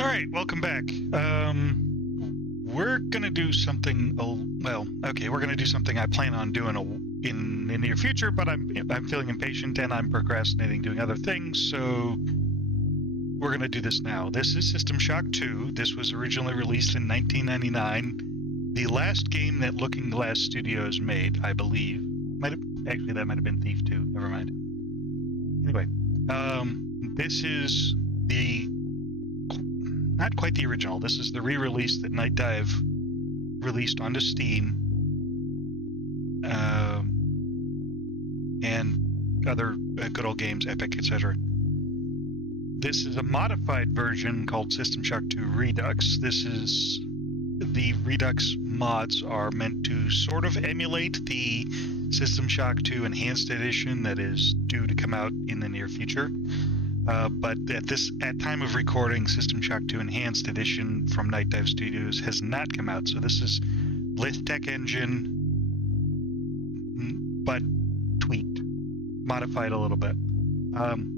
All right, welcome back. We're gonna do something. We're gonna do something I plan on doing in the near future, but I'm feeling impatient and I'm procrastinating doing other things. So we're gonna do this now. This is System Shock 2. This was originally released in 1999. The last game that Looking Glass Studios made, I believe. That might have been Thief 2. Never mind. Anyway, this is not quite the original. This is the re-release that Night Dive released onto Steam and other good old games, Epic, etc. This is a modified version called System Shock 2 Redux. The Redux mods are meant to sort of emulate the System Shock 2 Enhanced Edition that is due to come out in the near future. But at time of recording, System Shock 2 Enhanced Edition from Night Dive Studios has not come out. So this is Lith Tech Engine, but tweaked, modified a little bit.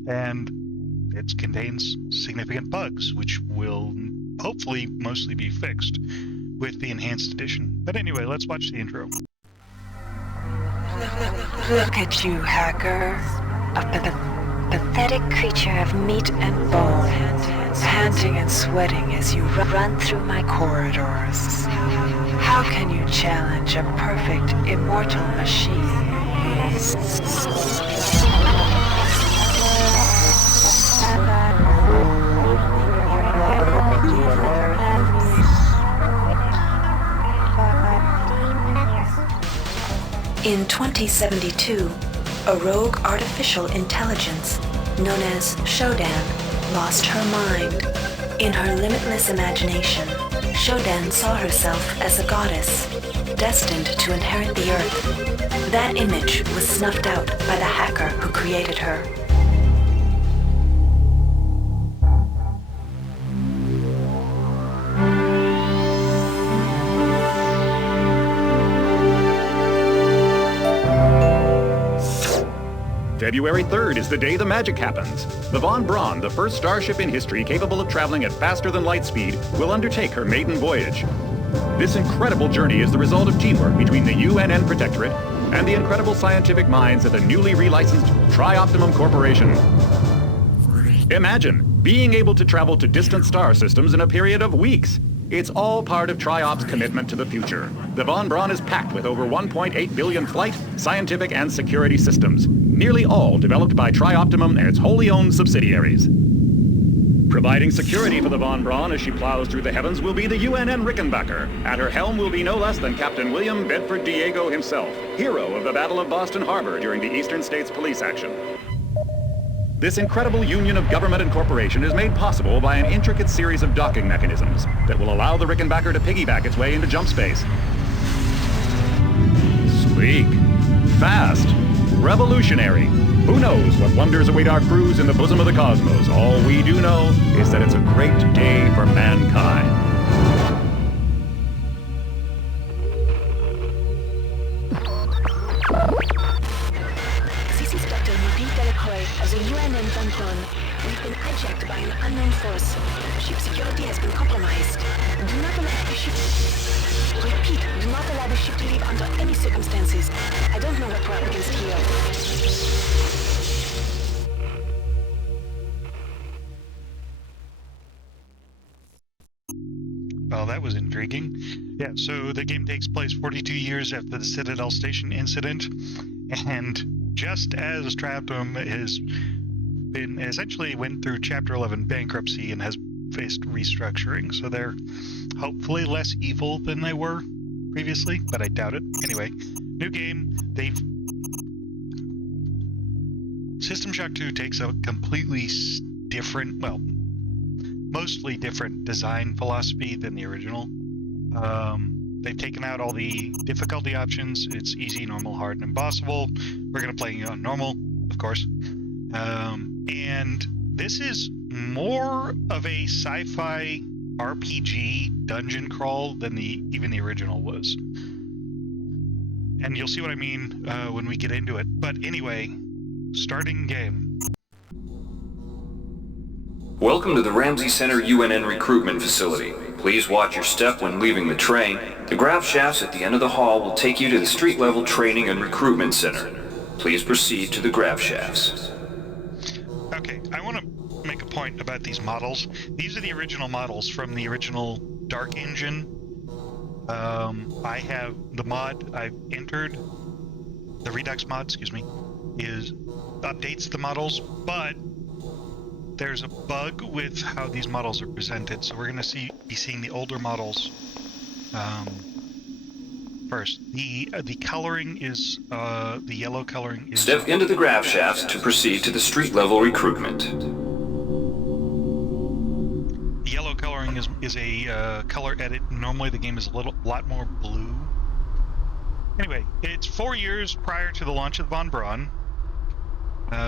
And it contains significant bugs, which will hopefully mostly be fixed with the Enhanced Edition. But anyway, let's watch the intro. Look at you, hacker. A pathetic creature of meat and bone, panting and sweating as you run through my corridors. How can you challenge a perfect, immortal machine? In 2072, a rogue artificial intelligence known as Shodan lost her mind. In her limitless imagination, Shodan saw herself as a goddess, destined to inherit the earth. That image was snuffed out by the hacker who created her. February 3rd is the day the magic happens. The Von Braun, the first starship in history capable of traveling at faster than light speed, will undertake her maiden voyage. This incredible journey is the result of teamwork between the UNN Protectorate and the incredible scientific minds at the newly relicensed Tri-Optimum Corporation. Imagine being able to travel to distant star systems in a period of weeks. It's all part of Tri-Op's commitment to the future. The Von Braun is packed with over 1.8 billion flight, scientific, and security systems, nearly all developed by Tri-Optimum and its wholly owned subsidiaries. Providing security for the Von Braun as she plows through the heavens will be the UNN Rickenbacker. At her helm will be no less than Captain William Bedford Diego himself, hero of the Battle of Boston Harbor during the Eastern States Police action. This incredible union of government and corporation is made possible by an intricate series of docking mechanisms that will allow the Rickenbacker to piggyback its way into jump space. Sleek, fast, revolutionary. Who knows what wonders await our crews in the bosom of the cosmos? All we do know is that it's a great day for mankind. This is Dr. Marie Delacroix of the UNN Von Braun. We've been hijacked by an unknown force. Ship security has been compromised. Do not allow the ship... Repeat, do not allow the ship to leave under any circumstances. I don't know what we're up against here. Well, that was intriguing. Yeah, so the game takes place 42 years after the Citadel Station incident, and just as Tri-Optimum has been essentially went through Chapter 11 bankruptcy and has faced restructuring, so they're hopefully less evil than they were previously, but I doubt it. Anyway, new game. System Shock 2 takes a completely different, well, mostly different design philosophy than the original. They've taken out all the difficulty options. It's easy, normal, hard, and impossible. We're going to play on normal, of course. And this is more of a sci-fi RPG dungeon crawl than even the original was. And you'll see what I mean when we get into it. But anyway, starting game. Welcome to the Ramsey Center UNN recruitment facility. Please watch your step when leaving the train. The grav shafts at the end of the hall will take you to the street-level training and recruitment center. Please proceed to the grav shafts. Okay, I want to make a point about these models. These are the original models from the original Dark Engine. I have the mod I've entered, the Redux mod, updates the models, but there's a bug with how these models are presented, so we're going to be seeing the older models first. The coloring is the yellow coloring is. Step into the grav shafts to proceed to the street level recruitment. The yellow coloring is a color edit. Normally the game is a lot more blue. Anyway, it's 4 years prior to the launch of the Von Braun,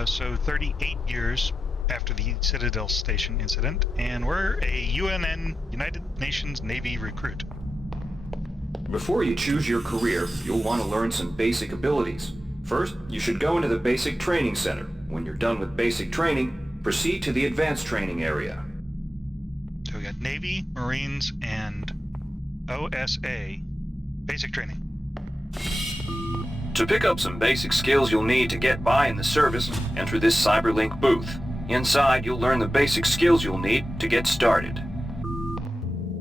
so 38 years after the Citadel Station incident, and we're a UNN, United Nations Navy recruit. Before you choose your career, you'll want to learn some basic abilities. First, you should go into the basic training center. When you're done with basic training, proceed to the advanced training area. So we got Navy, Marines, and OSA. Basic training. To pick up some basic skills you'll need to get by in the service, enter this CyberLink booth. Inside, you'll learn the basic skills you'll need to get started.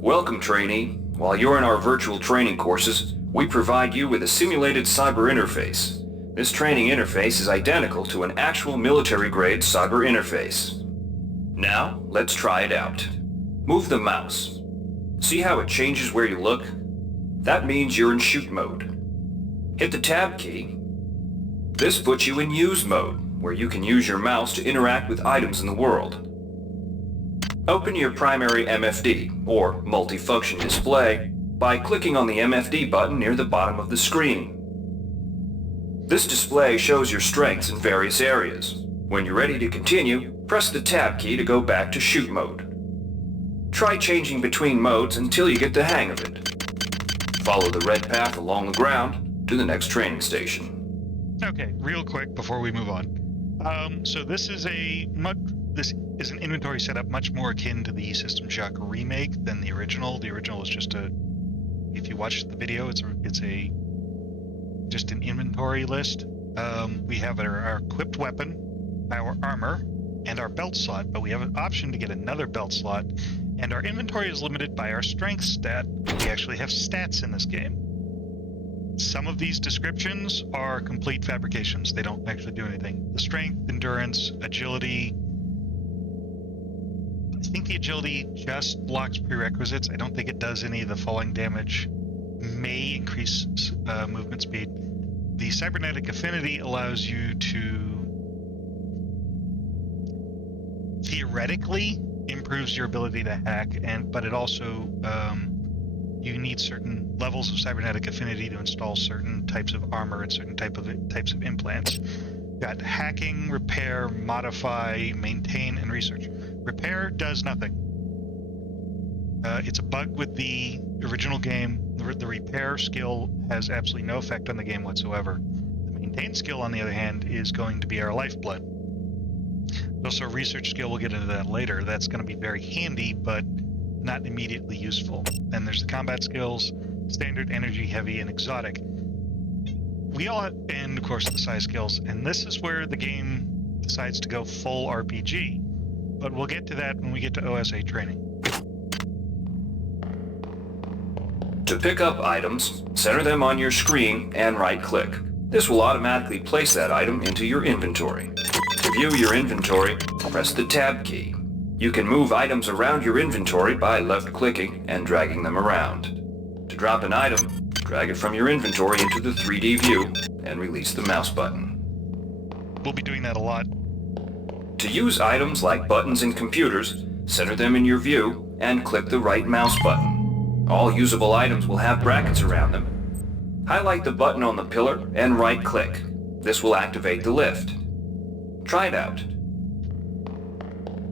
Welcome, trainee. While you're in our virtual training courses, we provide you with a simulated cyber interface. This training interface is identical to an actual military-grade cyber interface. Now, let's try it out. Move the mouse. See how it changes where you look? That means you're in shoot mode. Hit the tab key. This puts you in use mode, where you can use your mouse to interact with items in the world. Open your primary MFD, or multifunction display, by clicking on the MFD button near the bottom of the screen. This display shows your strengths in various areas. When you're ready to continue, press the tab key to go back to shoot mode. Try changing between modes until you get the hang of it. Follow the red path along the ground to the next training station. Okay, real quick before we move on. So this is an inventory setup much more akin to the System Shock remake than the original. The original is just if you watch the video, it's just an inventory list. We have our equipped weapon, our armor, and our belt slot, but we have an option to get another belt slot, and our inventory is limited by our strength stat. We actually have stats in this game. Some of these descriptions are complete fabrications. They don't actually do anything. The strength, endurance, agility. I think the agility just blocks prerequisites. I don't think it does any of the falling damage. May increase movement speed. The cybernetic affinity allows you to theoretically improves your ability to hack, but it also you need certain levels of cybernetic affinity to install certain types of armor and certain types of implants. Got hacking, repair, modify, maintain, and research. Repair does nothing. It's a bug with the original game. The repair skill has absolutely no effect on the game whatsoever. The maintain skill, on the other hand, is going to be our lifeblood. Also, a research skill, we'll get into that later. That's going to be very handy, but not immediately useful. Then there's the combat skills, standard, energy, heavy, and exotic. And of course the size skills. And this is where the game decides to go full RPG. But we'll get to that when we get to OSA training. To pick up items, center them on your screen and right-click. This will automatically place that item into your inventory. To view your inventory, press the tab key. You can move items around your inventory by left-clicking and dragging them around. To drop an item, drag it from your inventory into the 3D view and release the mouse button. We'll be doing that a lot. To use items like buttons in computers, center them in your view and click the right mouse button. All usable items will have brackets around them. Highlight the button on the pillar and right-click. This will activate the lift. Try it out.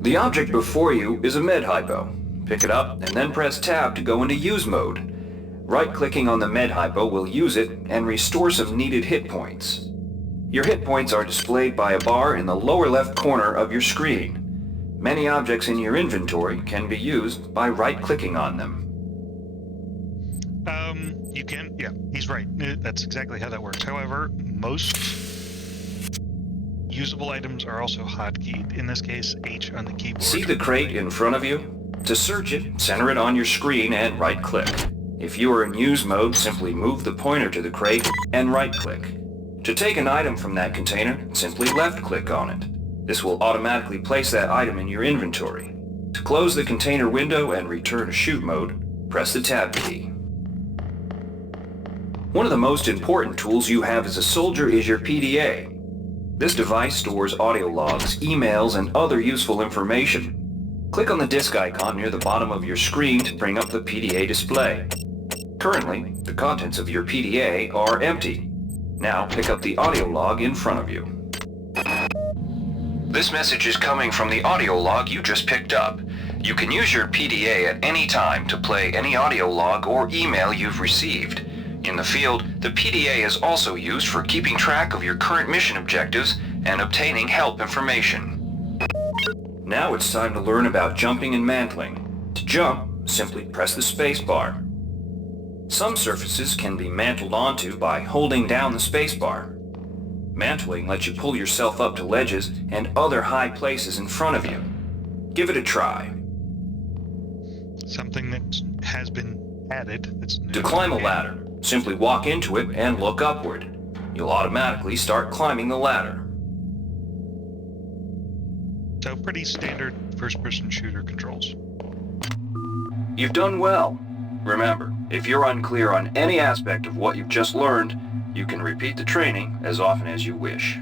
The object before you is a med hypo. Pick it up and then press tab to go into use mode. Right-clicking on the med hypo will use it and restore some needed hit points. Your hit points are displayed by a bar in the lower left corner of your screen. Many objects in your inventory can be used by right-clicking on them. You can, yeah, he's right. That's exactly how that works. However, most usable items are also hotkeyed. In this case, H on the keyboard. See the crate in front of you? To search it, center it on your screen and right-click. If you are in use mode, simply move the pointer to the crate and right-click. To take an item from that container, simply left-click on it. This will automatically place that item in your inventory. To close the container window and return to shoot mode, press the Tab key. One of the most important tools you have as a soldier is your PDA. This device stores audio logs, emails, and other useful information. Click on the disk icon near the bottom of your screen to bring up the PDA display. Currently, the contents of your PDA are empty. Now pick up the audio log in front of you. This message is coming from the audio log you just picked up. You can use your PDA at any time to play any audio log or email you've received. In the field, the PDA is also used for keeping track of your current mission objectives and obtaining help information. Now it's time to learn about jumping and mantling. To jump, simply press the space bar. Some surfaces can be mantled onto by holding down the space bar. Mantling lets you pull yourself up to ledges and other high places in front of you. Give it a try. Something that has been added. That's new. To climb a ladder, simply walk into it and look upward. You'll automatically start climbing the ladder. So pretty standard first-person shooter controls. You've done well. Remember, if you're unclear on any aspect of what you've just learned, you can repeat the training as often as you wish.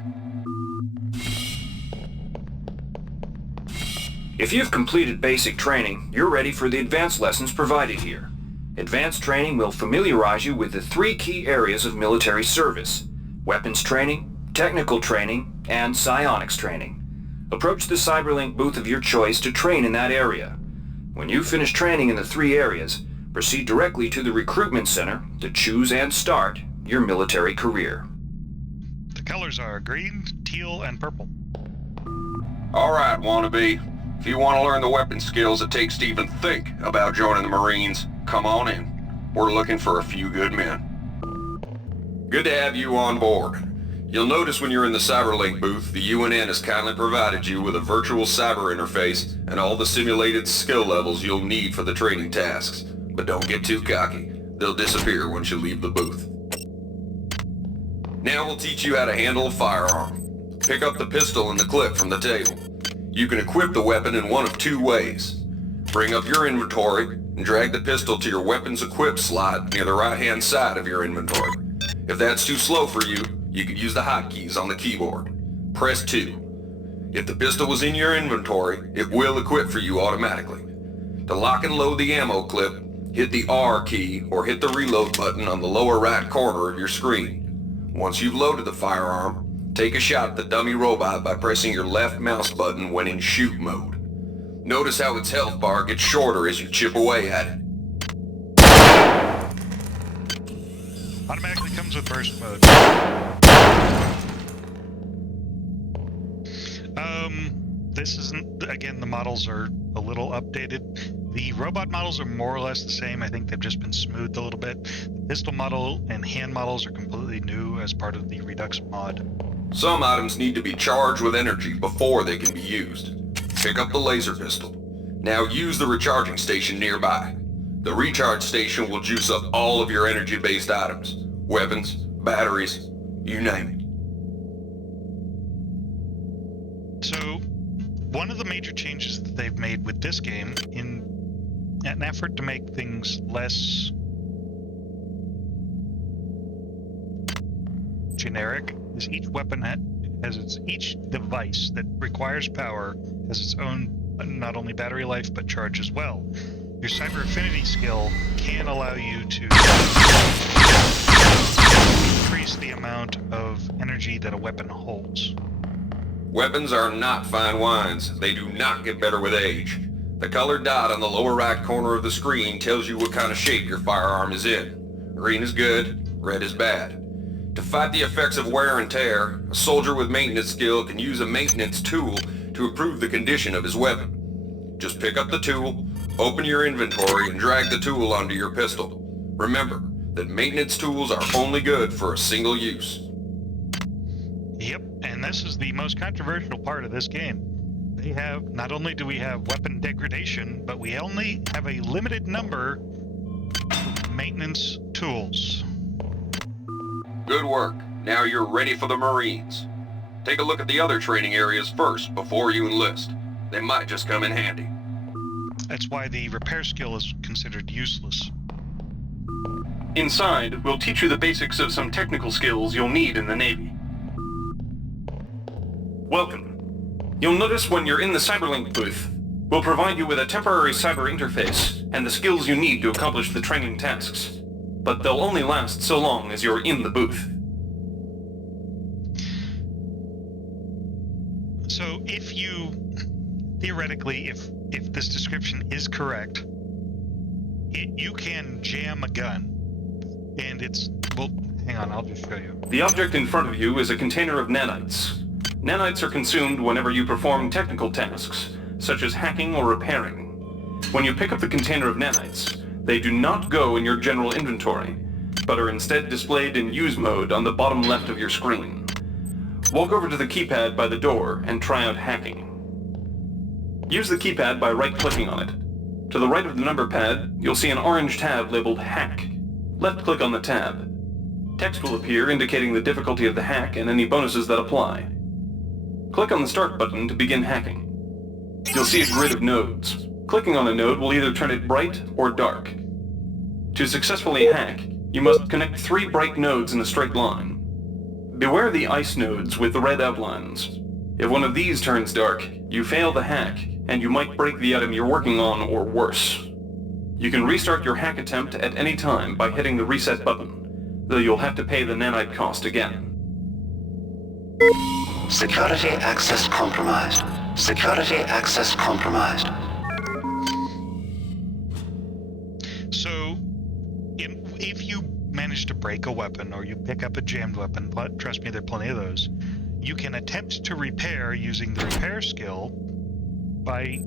If you've completed basic training, you're ready for the advanced lessons provided here. Advanced training will familiarize you with the 3 key areas of military service: weapons training, technical training, and psionics training. Approach the Cyberlink booth of your choice to train in that area. When you finish training in the 3 areas, proceed directly to the recruitment center to choose and start your military career. The colors are green, teal, and purple. Alright, wannabe. If you want to learn the weapon skills it takes to even think about joining the Marines, come on in. We're looking for a few good men. Good to have you on board. You'll notice when you're in the Cyberlink booth, the UNN has kindly provided you with a virtual cyber interface and all the simulated skill levels you'll need for the training tasks. But don't get too cocky. They'll disappear once you leave the booth. Now we'll teach you how to handle a firearm. Pick up the pistol and the clip from the table. You can equip the weapon in one of 2 ways. Bring up your inventory and drag the pistol to your weapons equip slot near the right-hand side of your inventory. If that's too slow for you, you can use the hotkeys on the keyboard. Press 2. If the pistol was in your inventory, it will equip for you automatically. To lock and load the ammo clip, hit the R key or hit the reload button on the lower right corner of your screen. Once you've loaded the firearm, take a shot at the dummy robot by pressing your left mouse button when in shoot mode. Notice how its health bar gets shorter as you chip away at it. Automatically comes with burst mode. This isn't, again, the models are a little updated. The robot models are more or less the same. I think they've just been smoothed a little bit. The pistol model and hand models are completely new as part of the Redux mod. Some items need to be charged with energy before they can be used. Pick up the laser pistol. Now use the recharging station nearby. The recharge station will juice up all of your energy-based items. Weapons, batteries, you name it. So, one of the major changes that they've made with this game, in an effort to make things less generic, is each weapon each device that requires power has its own not only battery life but charge as well. Your cyber affinity skill can allow you to increase the amount of energy that a weapon holds. Weapons are not fine wines. They do not get better with age. The colored dot on the lower right corner of the screen tells you what kind of shape your firearm is in. Green is good, red is bad. To fight the effects of wear and tear, a soldier with maintenance skill can use a maintenance tool to to improve the condition of his weapon. Just pick up the tool, open your inventory, and drag the tool onto your pistol. Remember that maintenance tools are only good for a single use. Yep, and this is the most controversial part of this game. They have, not only do we have weapon degradation, but we only have a limited number of maintenance tools. Good work. Now you're ready for the Marines. Take a look at the other training areas first before you enlist. They might just come in handy. That's why the repair skill is considered useless. Inside, we'll teach you the basics of some technical skills you'll need in the Navy. Welcome. You'll notice when you're in the Cyberlink booth, we'll provide you with a temporary cyber interface and the skills you need to accomplish the training tasks. But they'll only last so long as you're in the booth. So if you, theoretically, if this description is correct, you can jam a gun. And it's, well, hang on, I'll just show you. The object in front of you is a container of nanites. Nanites are consumed whenever you perform technical tasks, such as hacking or repairing. When you pick up the container of nanites, they do not go in your general inventory, but are instead displayed in use mode on the bottom left of your screen. Walk over to the keypad by the door and try out hacking. Use the keypad by right-clicking on it. To the right of the number pad, you'll see an orange tab labeled Hack. Left-click on the tab. Text will appear indicating the difficulty of the hack and any bonuses that apply. Click on the Start button to begin hacking. You'll see a grid of nodes. Clicking on a node will either turn it bright or dark. To successfully hack, you must connect 3 bright nodes in a straight line. Beware the ice nodes with the red outlines. If one of these turns dark, you fail the hack, and you might break the item you're working on or worse. You can restart your hack attempt at any time by hitting the reset button, though you'll have to pay the nanite cost again. Security access compromised. Security access compromised. So, if you manage to break a weapon or you pick up a jammed weapon, trust me, there are plenty of those, you can attempt to repair using the repair skill by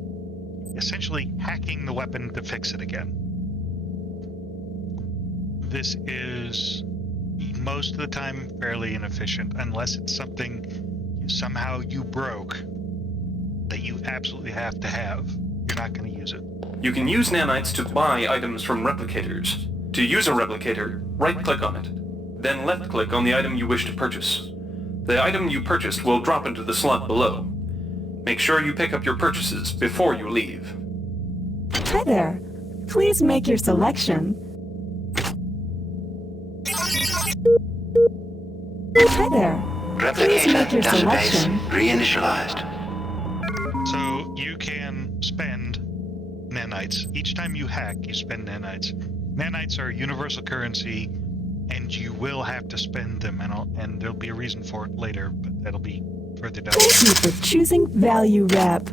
essentially hacking the weapon to fix it again. This is most of the time fairly inefficient unless it's something somehow you broke that you absolutely have to have. You're not going to use it. You can use nanites to buy items from replicators. To use a replicator, right-click on it, then left-click on the item you wish to purchase. The item you purchased will drop into the slot below. Make sure you pick up your purchases before you leave. Hi there. Please make your selection. Hi there. Please make your selection. Reinitialized. So you can spend nanites. Each time you hack, you spend nanites. Nanites are universal currency, and you will have to spend them, and there'll be a reason for it later, but that'll be further down. Thank you for choosing Value Rep.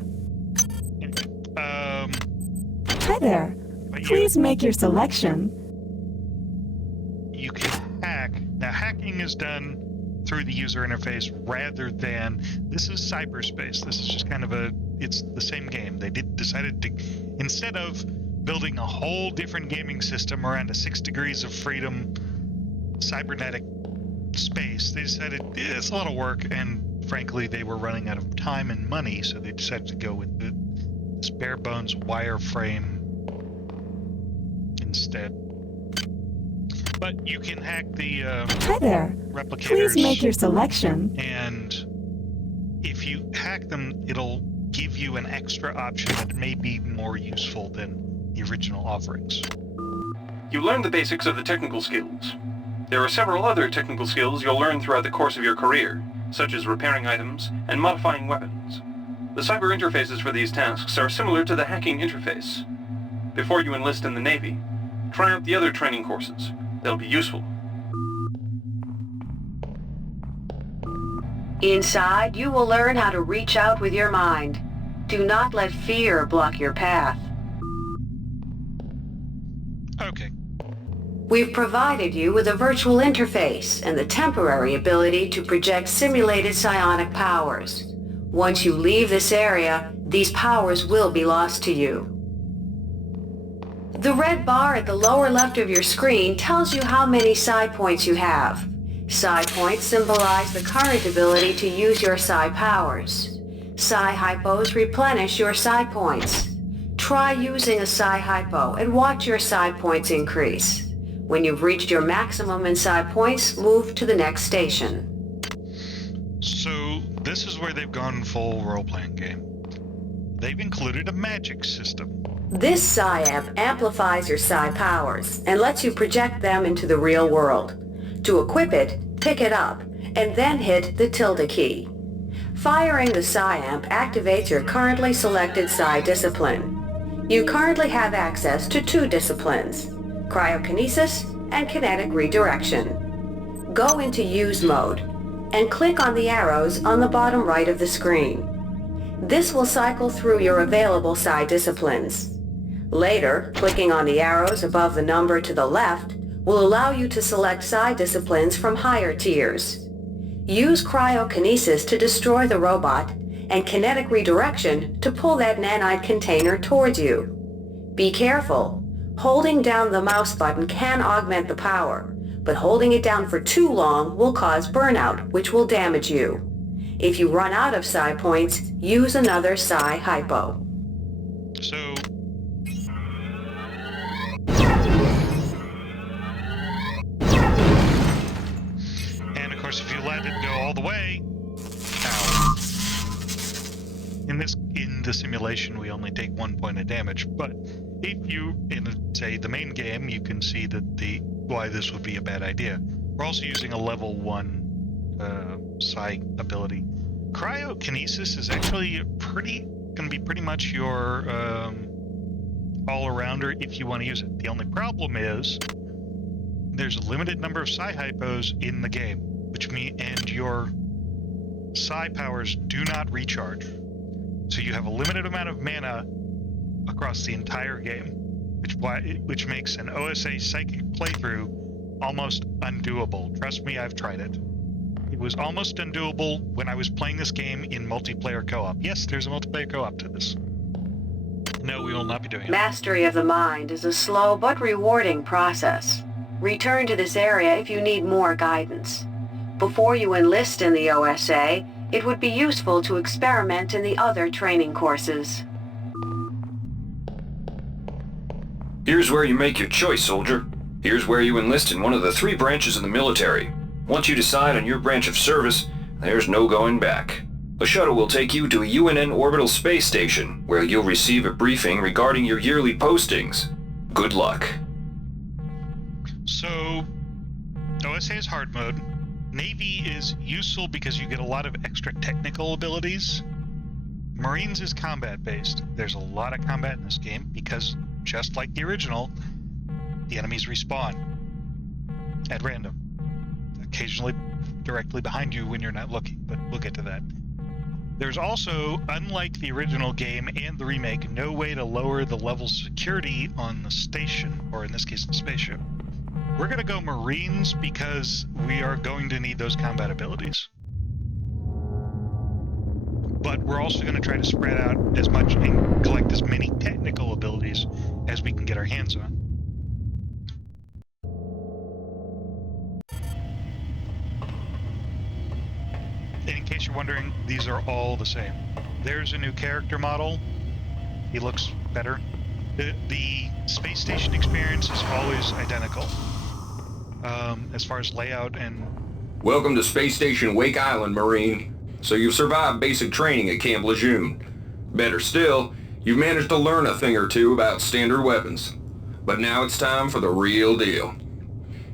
Hi there. Please make your selection. You can hack. Now, hacking is done through the user interface rather than, this is cyberspace. This is just kind of it's the same game. They decided to, instead of building a whole different gaming system around a 6 degrees of freedom cybernetic space, they decided it's a lot of work, and frankly they were running out of time and money, so they decided to go with this bare bones wireframe instead. But you can hack the Hi there. replicators. Please make your selection. And if you hack them, it'll give you an extra option that may be more useful than the original offerings. You learned the basics of the technical skills. There are several other technical skills you'll learn throughout the course of your career, such as repairing items and modifying weapons. The cyber interfaces for these tasks are similar to the hacking interface. Before you enlist in the Navy, try out the other training courses. They'll be useful. Inside, you will learn how to reach out with your mind. Do not let fear block your path. Okay. We've provided you with a virtual interface and the temporary ability to project simulated psionic powers. Once you leave this area, these powers will be lost to you. The red bar at the lower left of your screen tells you how many psi points you have. Psi points symbolize the current ability to use your psi powers. Psi hypos replenish your psi points. Try using a psi hypo and watch your psi points increase. When you've reached your maximum in psi points, move to the next station. So, this is where they've gone full role-playing game. They've included a magic system. This psi amp amplifies your psi powers and lets you project them into the real world. To equip it, pick it up, and then hit the tilde key. Firing the psi amp activates your currently selected psi discipline. You currently have access to 2 disciplines, cryokinesis and kinetic redirection. Go into use mode and click on the arrows on the bottom right of the screen. This will cycle through your available psi disciplines. Later, clicking on the arrows above the number to the left will allow you to select psi disciplines from higher tiers. Use cryokinesis to destroy the robot and kinetic redirection to pull that nanite container towards you. Be careful. Holding down the mouse button can augment the power, but holding it down for too long will cause burnout, which will damage you. If you run out of psi points, use another psi hypo. So... and of course, if you let it go all the way... Ow. In the simulation, we only take 1 point of damage, but if you, in say the main game, you can see that why this would be a bad idea. We're also using a level 1 psi ability. Cryokinesis is actually going to be pretty much your all-arounder if you want to use it. The only problem is there's a limited number of psi hypos in the game, and your psi powers do not recharge. So you have a limited amount of mana across the entire game, which makes an OSA psychic playthrough almost undoable. Trust me, I've tried it. It was almost undoable when I was playing this game in multiplayer co-op. Yes, there's a multiplayer co-op to this. No, we will not be doing it. Mastery of the mind is a slow but rewarding process. Return to this area if you need more guidance. Before you enlist in the OSA, it would be useful to experiment in the other training courses. Here's where you make your choice, soldier. Here's where you enlist in one of the 3 branches of the military. Once you decide on your branch of service, there's no going back. A shuttle will take you to a UNN orbital space station, where you'll receive a briefing regarding your yearly postings. Good luck. So, OSA is hard mode. Navy is useful because you get a lot of extra technical abilities. Marines is combat-based. There's a lot of combat in this game because, just like the original, the enemies respawn at random. Occasionally directly behind you when you're not looking, but we'll get to that. There's also, unlike the original game and the remake, no way to lower the level of security on the station, or in this case, the spaceship. We're going to go Marines because we are going to need those combat abilities. But we're also going to try to spread out as much and collect as many technical abilities as we can get our hands on. And in case you're wondering, these are all the same. There's a new character model. He looks better. The space station experience is always identical. As far as layout and... Welcome to Space Station Wake Island, Marine. So you've survived basic training at Camp Lejeune. Better still, you've managed to learn a thing or two about standard weapons. But now it's time for the real deal.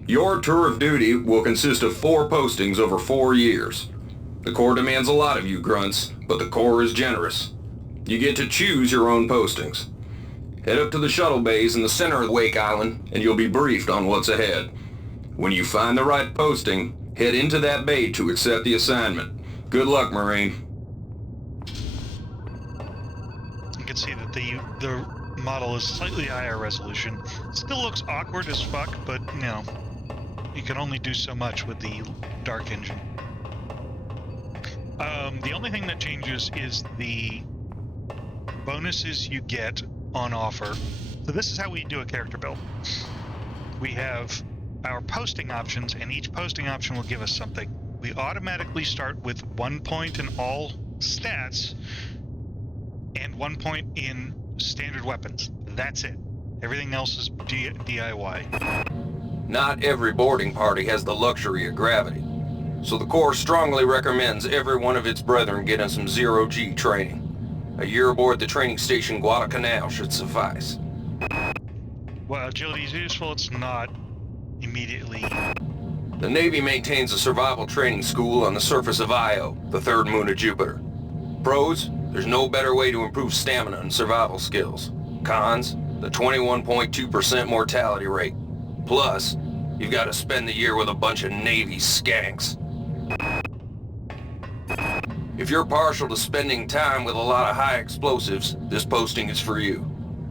Your tour of duty will consist of 4 postings over 4 years. The Corps demands a lot of you, grunts, but the Corps is generous. You get to choose your own postings. Head up to the shuttle bays in the center of Wake Island, and you'll be briefed on what's ahead. When you find the right posting, head into that bay to accept the assignment. Good luck, Marine. You can see that the model is slightly higher resolution. Still looks awkward as fuck, but, you know, you can only do so much with the dark engine. The only thing that changes is the bonuses you get on offer. So this is how we do a character build. We have our posting options, and each posting option will give us something. We automatically start with 1 point in all stats and 1 point in standard weapons. That's it. Everything else is DIY. Not every boarding party has the luxury of gravity, so the Corps strongly recommends every one of its brethren getting some zero-G training. A year aboard the training station Guadalcanal should suffice. Well, agility is useful, it's not immediately. The Navy maintains a survival training school on the surface of Io, the third moon of Jupiter. Pros, there's no better way to improve stamina and survival skills. Cons, the 21.2% mortality rate. Plus, you've got to spend the year with a bunch of Navy skanks. If you're partial to spending time with a lot of high explosives, this posting is for you.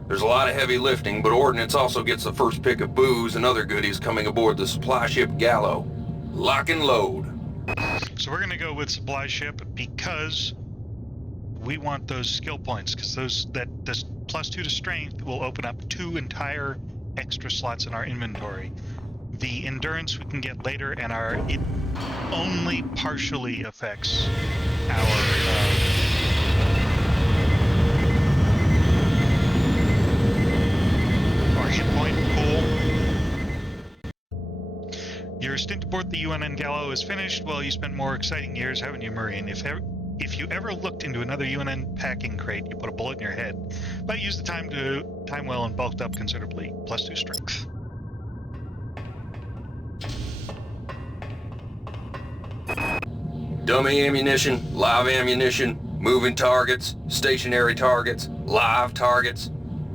There's a lot of heavy lifting, but Ordnance also gets the first pick of booze and other goodies coming aboard the supply ship Gallo. Lock and load. So we're going to go with supply ship because we want those skill points, because this +2 to strength will open up 2 entire extra slots in our inventory. The endurance we can get later, and it only partially affects our hit point pool. Your stint aboard the UNN Gallo is finished. Well, you spent more exciting years, haven't you, Marine? If you ever looked into another UNN packing crate, you put a bullet in your head. But use the time well and bulked up considerably. +2 strength. Dummy ammunition, live ammunition, moving targets, stationary targets, live targets.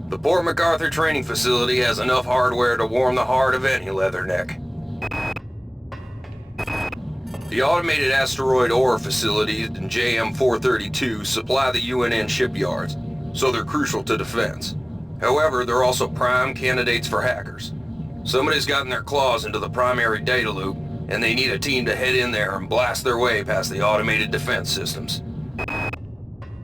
The Port MacArthur training facility has enough hardware to warm the heart of any leatherneck. The automated asteroid ore facilities in JM-432 supply the UNN shipyards, so they're crucial to defense. However, they're also prime candidates for hackers. Somebody's gotten their claws into the primary data loop, and they need a team to head in there and blast their way past the automated defense systems.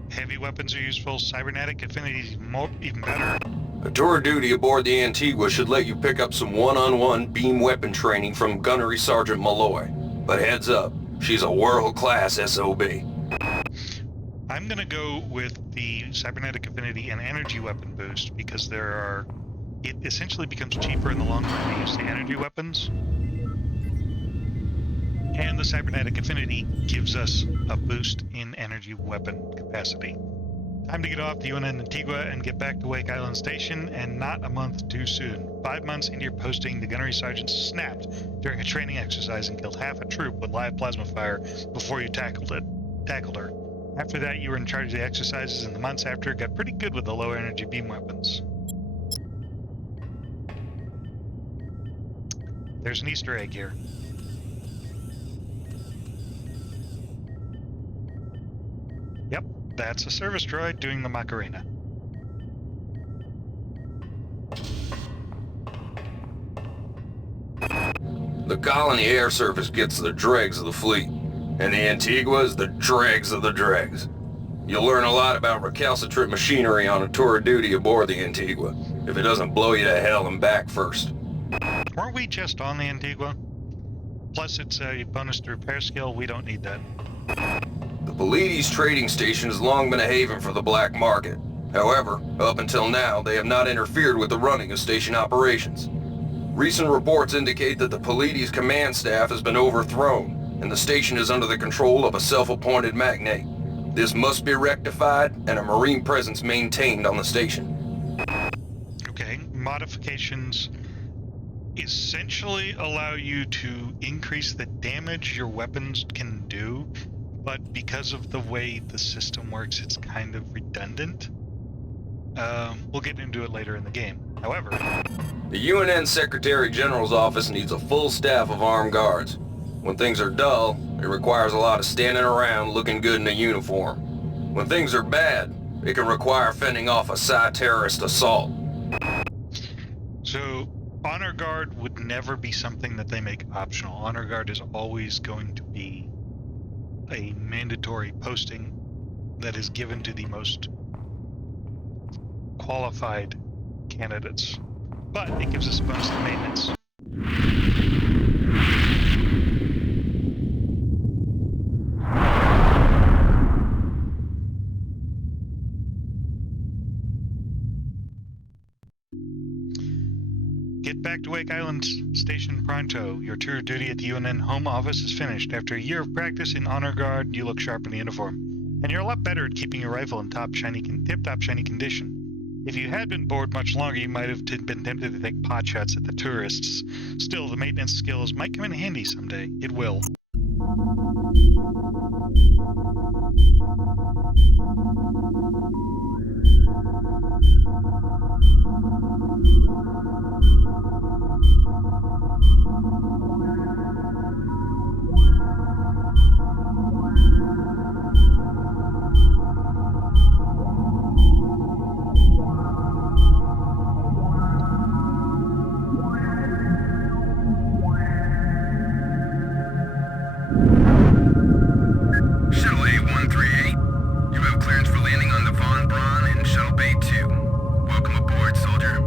Heavy weapons are useful. Cybernetic affinity is even better. A tour of duty aboard the Antigua should let you pick up some one-on-one beam weapon training from Gunnery Sergeant Malloy. But heads up, she's a world-class SOB. I'm going to go with the cybernetic affinity and energy weapon boost because it essentially becomes cheaper in the long run to use the energy weapons. And the cybernetic affinity gives us a boost in energy weapon capacity. Time to get off the UNN Antigua and get back to Wake Island Station, and not a month too soon. 5 months into your posting, the gunnery sergeant snapped during a training exercise and killed half a troop with live plasma fire before you tackled her. After that, you were in charge of the exercises, and the months after got pretty good with the low energy beam weapons. There's an Easter egg here. Yep, that's a service droid doing the Macarena. The colony air surface gets the dregs of the fleet, and the Antigua is the dregs of the dregs. You'll learn a lot about recalcitrant machinery on a tour of duty aboard the Antigua, if it doesn't blow you to hell and back first. Weren't we just on the Antigua? Plus it's a bonus to repair skill, we don't need that. The Pleiades trading station has long been a haven for the black market. However, up until now, they have not interfered with the running of station operations. Recent reports indicate that the Pleiades command staff has been overthrown, and the station is under the control of a self-appointed magnate. This must be rectified, and a Marine presence maintained on the station. Okay, modifications essentially allow you to increase the damage your weapons can do, but because of the way the system works, it's kind of redundant. We'll get into it later in the game. However, the UNN Secretary General's office needs a full staff of armed guards. When things are dull, it requires a lot of standing around looking good in a uniform. When things are bad, it can require fending off a Psi-terrorist assault. So, Honor Guard would never be something that they make optional. Honor Guard is always going to be a mandatory posting that is given to the most qualified candidates. But it gives us a bonus to maintenance. Get back to Wake Island Station pronto. Your tour of duty at the UNN home office is finished. After a year of practice in honor guard, you look sharp in the uniform. And you're a lot better at keeping your rifle in tip-top shiny condition. If you had been bored much longer, you might have been tempted to take pot shots at the tourists. Still, the maintenance skills might come in handy someday. It will. Shuttle A138, you have clearance for landing on the Von Braun in Shuttle Bay 2. Welcome aboard, soldier.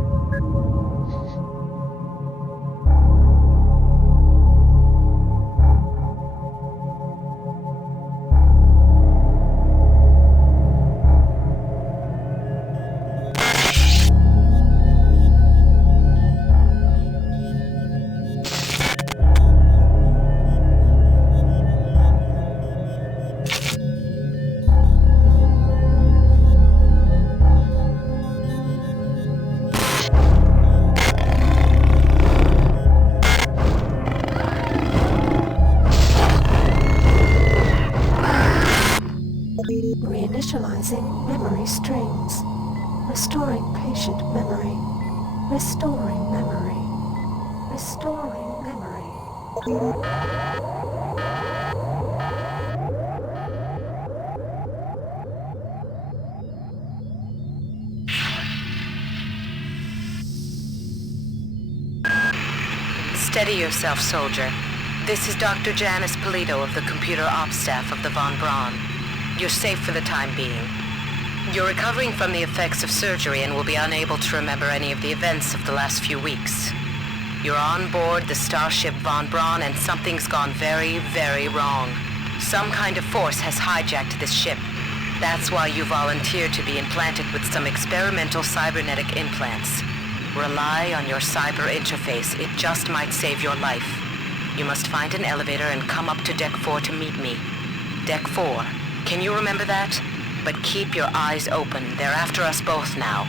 Reinitializing memory strings. Restoring patient memory. Restoring memory. Restoring memory. Steady yourself, soldier. This is Dr. Janice Polito of the computer ops staff of the Von Braun. You're safe for the time being. You're recovering from the effects of surgery and will be unable to remember any of the events of the last few weeks. You're on board the starship Von Braun and something's gone very, very wrong. Some kind of force has hijacked this ship. That's why you volunteered to be implanted with some experimental cybernetic implants. Rely on your cyber interface. It just might save your life. You must find an elevator and come up to Deck 4 to meet me. Deck 4. Can you remember that? But keep your eyes open. They're after us both now.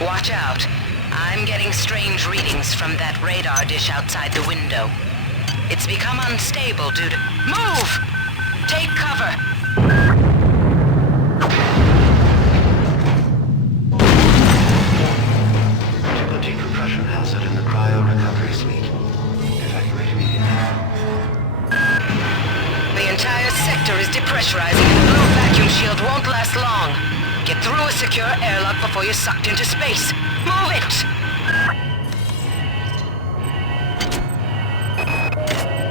Watch out. I'm getting strange readings from that radar dish outside the window. It's become unstable due to... Move! Take cover! The decompression hazard in the cryo recovery suite. Evacuate immediately. The entire sector is depressurizing and the blue vacuum shield won't last long. Get through a secure airlock before you're sucked into space. Move it!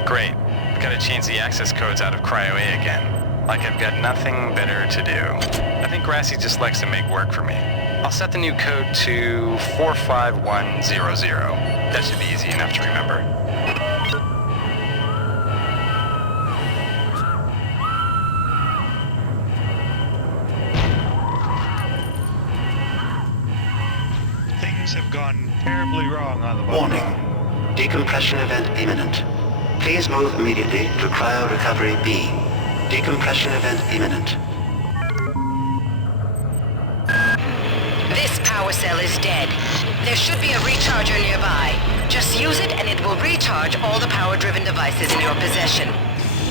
Great. I've got to change the access codes out of Cryo A again. Like I've got nothing better to do. I think Grassy just likes to make work for me. I'll set the new code to 45100. That should be easy enough to remember. Things have gone terribly wrong on the Warning. Decompression event imminent. Please move immediately to cryo recovery B. Decompression event imminent. This power cell is dead. There should be a recharger nearby. Just use it and it will recharge all the power-driven devices in your possession.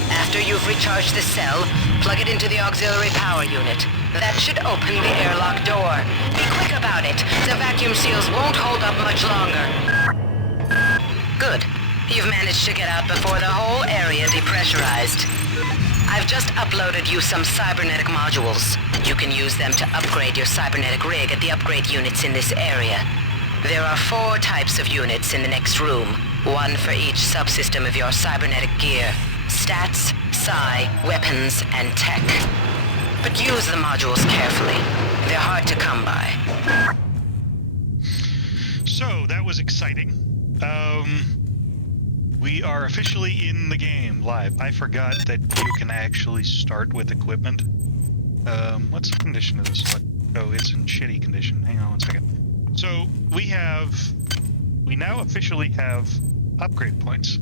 After you've recharged the cell, plug it into the auxiliary power unit. That should open the airlock door. Be quick about it. The vacuum seals won't hold up much longer. Good. You've managed to get out before the whole area depressurized. I've just uploaded you some cybernetic modules. You can use them to upgrade your cybernetic rig at the upgrade units in this area. There are 4 types of units in the next room, 1 for each subsystem of your cybernetic gear. Stats, psi, weapons, and tech. But use the modules carefully. They're hard to come by. So, that was exciting. We are officially in the game, live. I forgot that you can actually start with equipment. What's the condition of this? Oh, it's in shitty condition. Hang on one second. So, we now officially have upgrade points.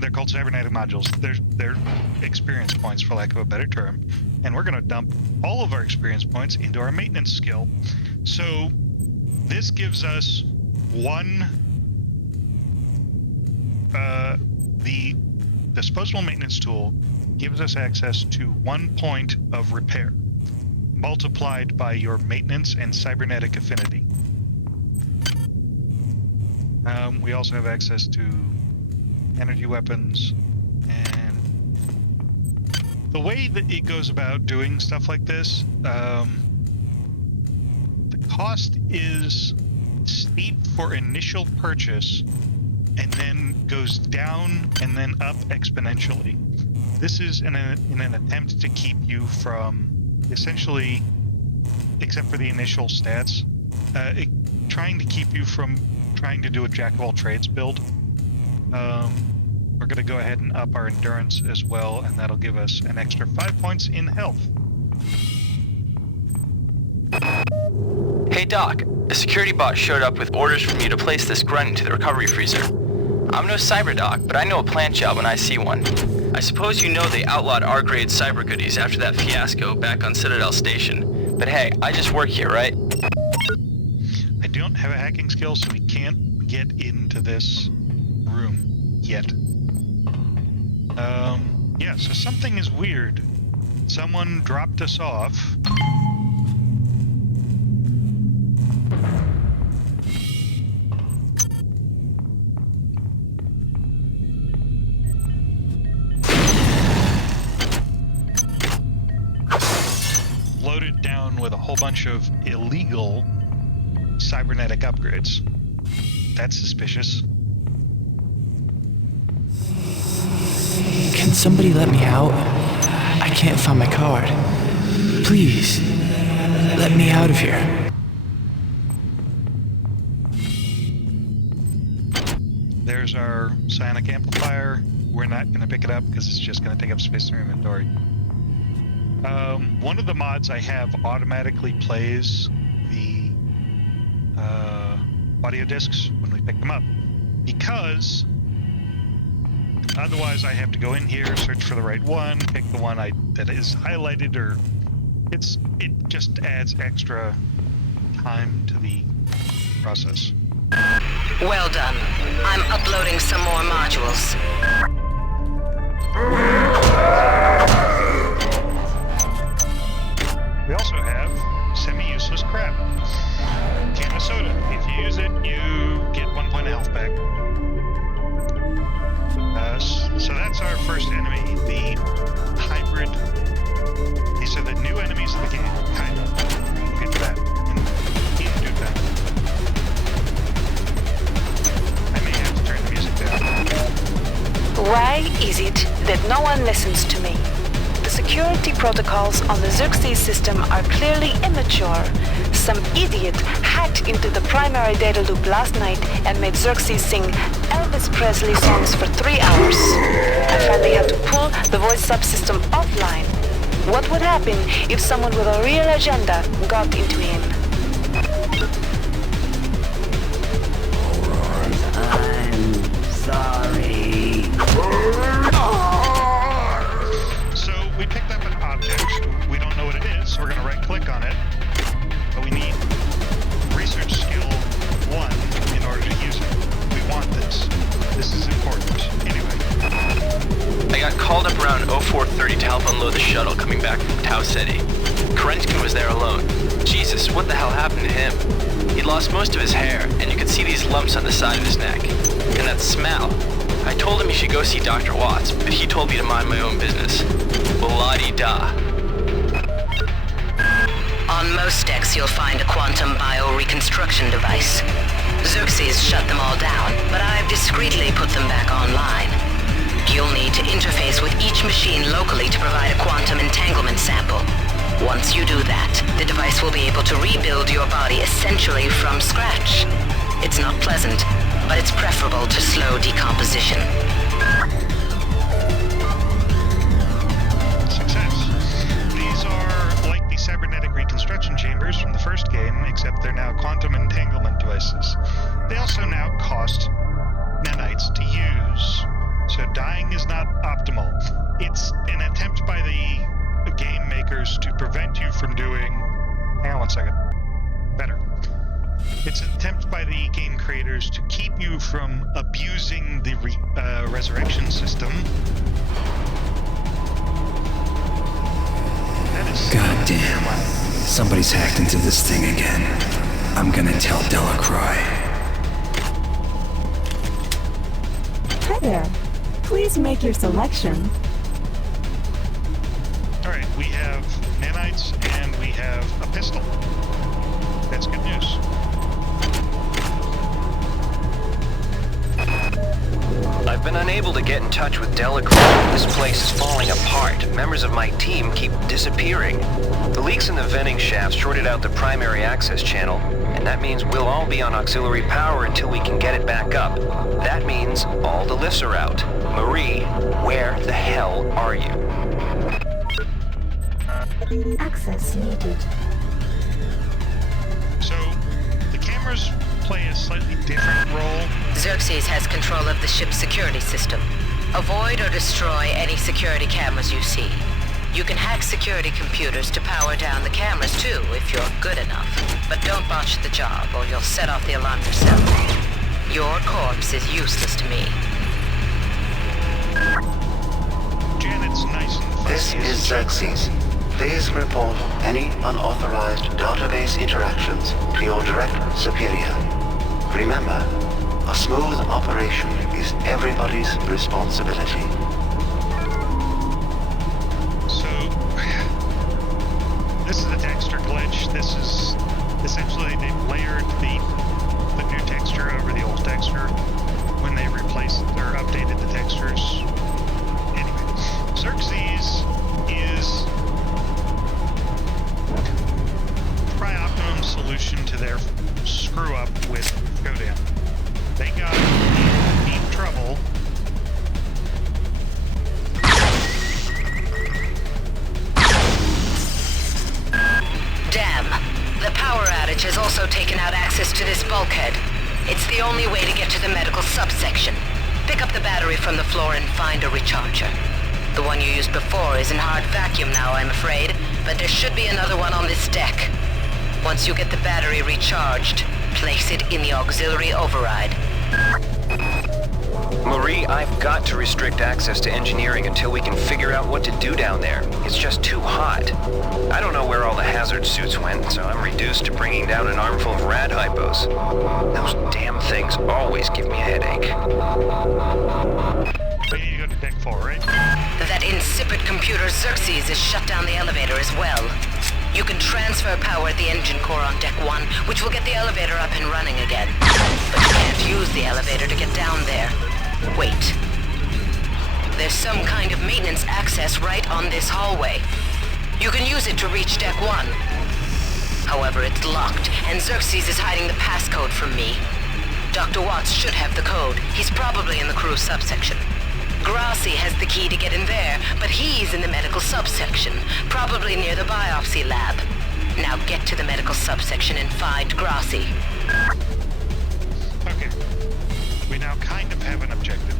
They're called cybernetic modules. They're experience points, for lack of a better term. And we're going to dump all of our experience points into our maintenance skill. So, this gives us the disposable maintenance tool gives us access to 1 point of repair, multiplied by your maintenance and cybernetic affinity. We also have access to energy weapons, and the way that it goes about doing stuff like this, the cost is steep for initial purchase, and then goes down and then up exponentially. This is in an attempt to keep you from, essentially, except for the initial stats, trying to keep you from trying to do a jack of all trades build. We're going to go ahead and up our endurance as well, and that'll give us an extra 5 points in health. Hey Doc, a security bot showed up with orders from you to place this grunt into the recovery freezer. I'm no cyber doc, but I know a plant job when I see one. I suppose you know they outlawed R-grade cyber goodies after that fiasco back on Citadel Station. But hey, I just work here, right? I don't have a hacking skill, so we can't get into this room yet. Yeah, so something is weird. Someone dropped us off. Loaded down with a whole bunch of illegal cybernetic upgrades. That's suspicious. Can somebody let me out? I can't find my card. Please, let me out of here. There's our psionic amplifier. We're not going to pick it up because it's just going to take up space in our inventory. One of the mods I have automatically plays the audio discs when we pick them up, because otherwise I have to go in here, search for the right one, pick the one that is highlighted, or it just adds extra time to the process. Well done. I'm uploading some more modules. We also have semi-useless crap. Can of soda. If you use it, you get 1 point of health back. So that's our first enemy, the hybrid. These are the new enemies of the game, kind of. We'll get to that in due time. I may have to turn the music down. Why is it that no one listens to me? The security protocols on the Xerxes system are clearly immature. Some idiot hacked into the primary data loop last night and made Xerxes sing Elvis Presley songs for 3 hours. I finally had to pull the voice subsystem offline. What would happen if someone with a real agenda got into him? I'm sorry. So we picked up an object. We don't know what it is, so we're going to right-click on it. But we need research skill 1 in order to use it. We want this. This is important. Anyway. I got called up around 0430 to help unload the shuttle coming back from Tau Ceti. Kerenskin was there alone. Jesus, what the hell happened to him? He'd lost most of his hair, and you could see these lumps on the side of his neck. And that smell. I told him he should go see Dr. Watts, but he told me to mind my own business. Well, la-di-da. On most decks, you'll find a quantum bioreconstruction device. Xerxes shut them all down, but I've discreetly put them back online. You'll need to interface with each machine locally to provide a quantum entanglement sample. Once you do that, the device will be able to rebuild your body essentially from scratch. It's not pleasant, but it's preferable to slow decomposition. Success. These are like the cybernetic reconstruction chambers from the first game, except they're now quantum entanglement devices. They also now cost nanites to use, so dying is not optimal. It's an attempt by the game makers to prevent you from doing... Hang on one second. Better. It's an attempt by the game creators to keep you from abusing the resurrection system. God damn. Somebody's hacked into this thing again. I'm gonna tell Delacroix. Hi there. Please make your selection. Alright, we have nanites and we have a pistol. That's good news. I've been unable to get in touch with Delacroix. This place is falling apart. Members of my team keep disappearing. The leaks in the venting shaft shorted out the primary access channel, and that means we'll all be on auxiliary power until we can get it back up. That means all the lifts are out. Marie, where the hell are you? Access needed. So, the cameras play a slightly different role. Xerxes has control of the ship's security system. Avoid or destroy any security cameras you see. You can hack security computers to power down the cameras too, if you're good enough. But don't botch the job, or you'll set off the alarm yourself. Your corpse is useless to me. Janet's nice and This fuzzy. is Xerxes. Please report any unauthorized database interactions to your direct superior. Remember, a smooth operation is everybody's responsibility. So, this is the texture glitch. This is essentially they've layered the new texture over the old texture when they replaced or updated the textures. Anyway, Xerxes is tri-optimum solution to their screw up with Shodan. They got in deep trouble. Damn. The power outage has also taken out access to this bulkhead. It's the only way to get to the medical subsection. Pick up the battery from the floor and find a recharger. The one you used before is in hard vacuum now, I'm afraid, but there should be another one on this deck. Once you get the battery recharged, place it in the auxiliary override. Marie, I've got to restrict access to engineering until we can figure out what to do down there. It's just too hot. I don't know where all the hazard suits went, so I'm reduced to bringing down an armful of rad hypos. Those damn things always give me a headache. We need to go to deck 4, right? That insipid computer Xerxes has shut down the elevator as well. You can transfer power at the engine core on deck 1, which will get the elevator up and running again. But you can't use the elevator to get down there. Wait. There's some kind of maintenance access right on this hallway. You can use it to reach deck 1. However, it's locked, and Xerxes is hiding the passcode from me. Dr. Watts should have the code. He's probably in the crew subsection. Grassi has the key to get in there, but he's in the medical subsection, probably near the biopsy lab. Now get to the medical subsection and find Grassi. Okay. We now kind of have an objective.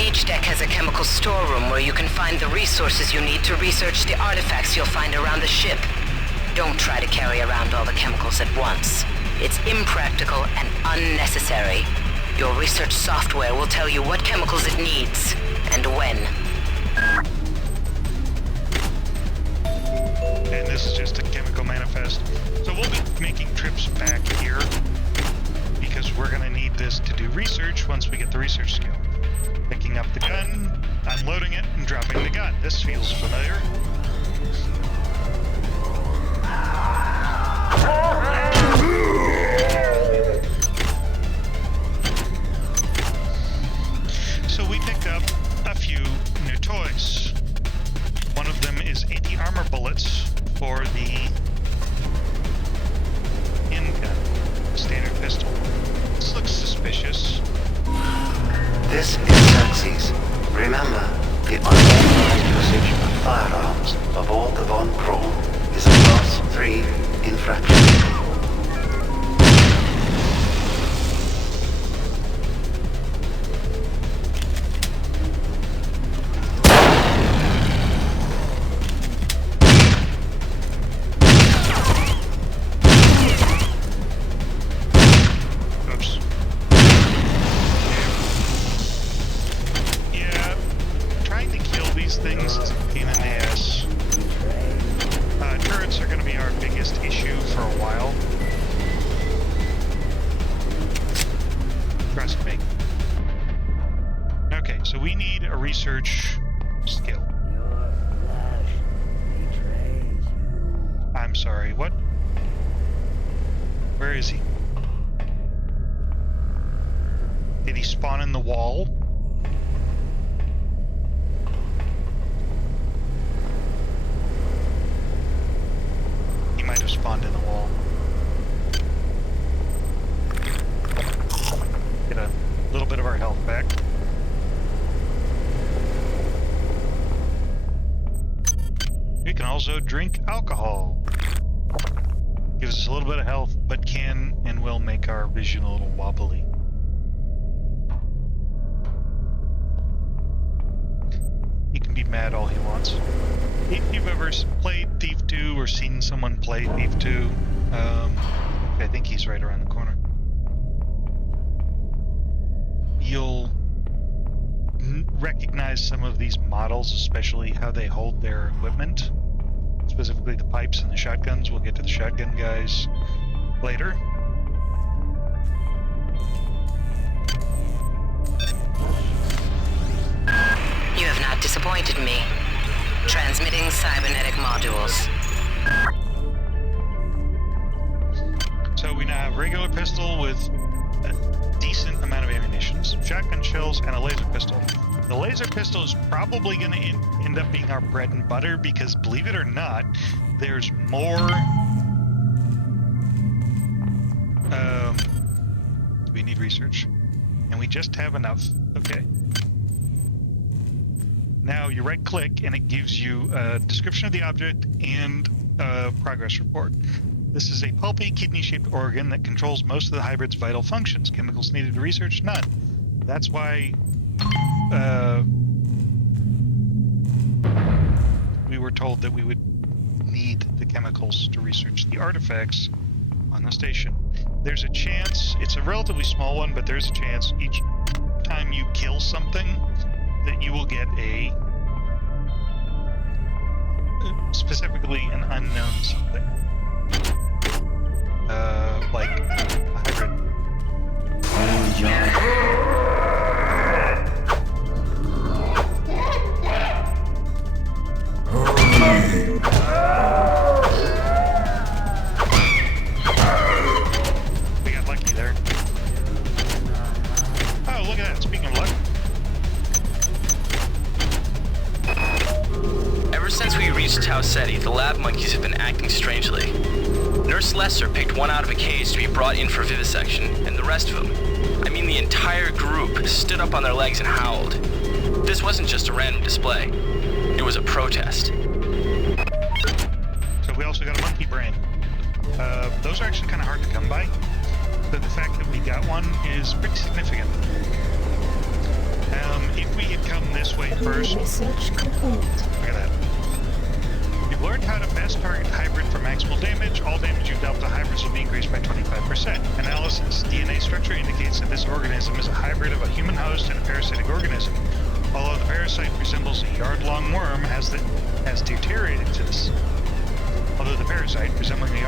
Each deck has a chemical storeroom where you can find the resources you need to research the artifacts you'll find around the ship. Don't try to carry around all the chemicals at once. It's impractical and unnecessary. Your research software will tell you what chemicals it needs, and when. And this is just a chemical manifest. So we'll be making trips back here, because we're going to need this to do research once we get the research skill. picking up the gun, unloading it, and dropping the gun. This feels familiar. So we picked up a few new toys. One of them is anti-armor bullets for the handgun, standard pistol. This looks suspicious. This is Xerxes. Remember, the unauthorized usage of firearms aboard the Von Braun is a Class 3 infraction. Research skill. I'm sorry, what? Where is he? Did he spawn in the wall? He might have spawned in the wall. Get a little bit of our health back. We can also drink alcohol. Gives us a little bit of health, but can and will make our vision a little wobbly. He can be mad all he wants. If you've ever played Thief 2 or seen someone play Thief 2, I think he's right around the corner. You'll recognize some of these models, especially how they hold their equipment, specifically the pipes and the shotguns. We'll get to the shotgun guys later. You have not disappointed me. Transmitting cybernetic modules. So we now have a regular pistol with a decent amount of ammunition, some shotgun shells, and a laser pistol. The laser pistol is probably going to end up being our bread and butter because, believe it or not, there's more... we need research. And we just have enough. Okay. Now you right-click and it gives you a description of the object and a progress report. This is a pulpy, kidney-shaped organ that controls most of the hybrid's vital functions. Chemicals needed to research? None. That's why we were told that we would need the chemicals to research the artifacts on the station. There's a chance, it's a relatively small one, but there's a chance each time you kill something that you will get a specifically an unknown something. Like a hybrid. We got lucky there. Oh, look at that. Speaking of luck. Ever since we reached Tau Ceti, the lab monkeys have been acting strangely. Nurse Lesser picked one out of a cage to be brought in for vivisection, and the rest of them, I mean the entire group, stood up on their legs and howled. This wasn't just a random display. It was a protest. So we also got a monkey brain. Those are actually kind of hard to come by, but the fact that we got one is pretty significant. If we had come this way first... Research complete. Look at that. You've learned how to best target hybrid for maximal damage. All damage you dealt to hybrids will be increased by 25%. Analysis DNA structure indicates that this organism is a hybrid of a human host and a parasitic organism. Although the parasite resembles a yard-long worm, has deteriorated to this. Although the parasite, resembling a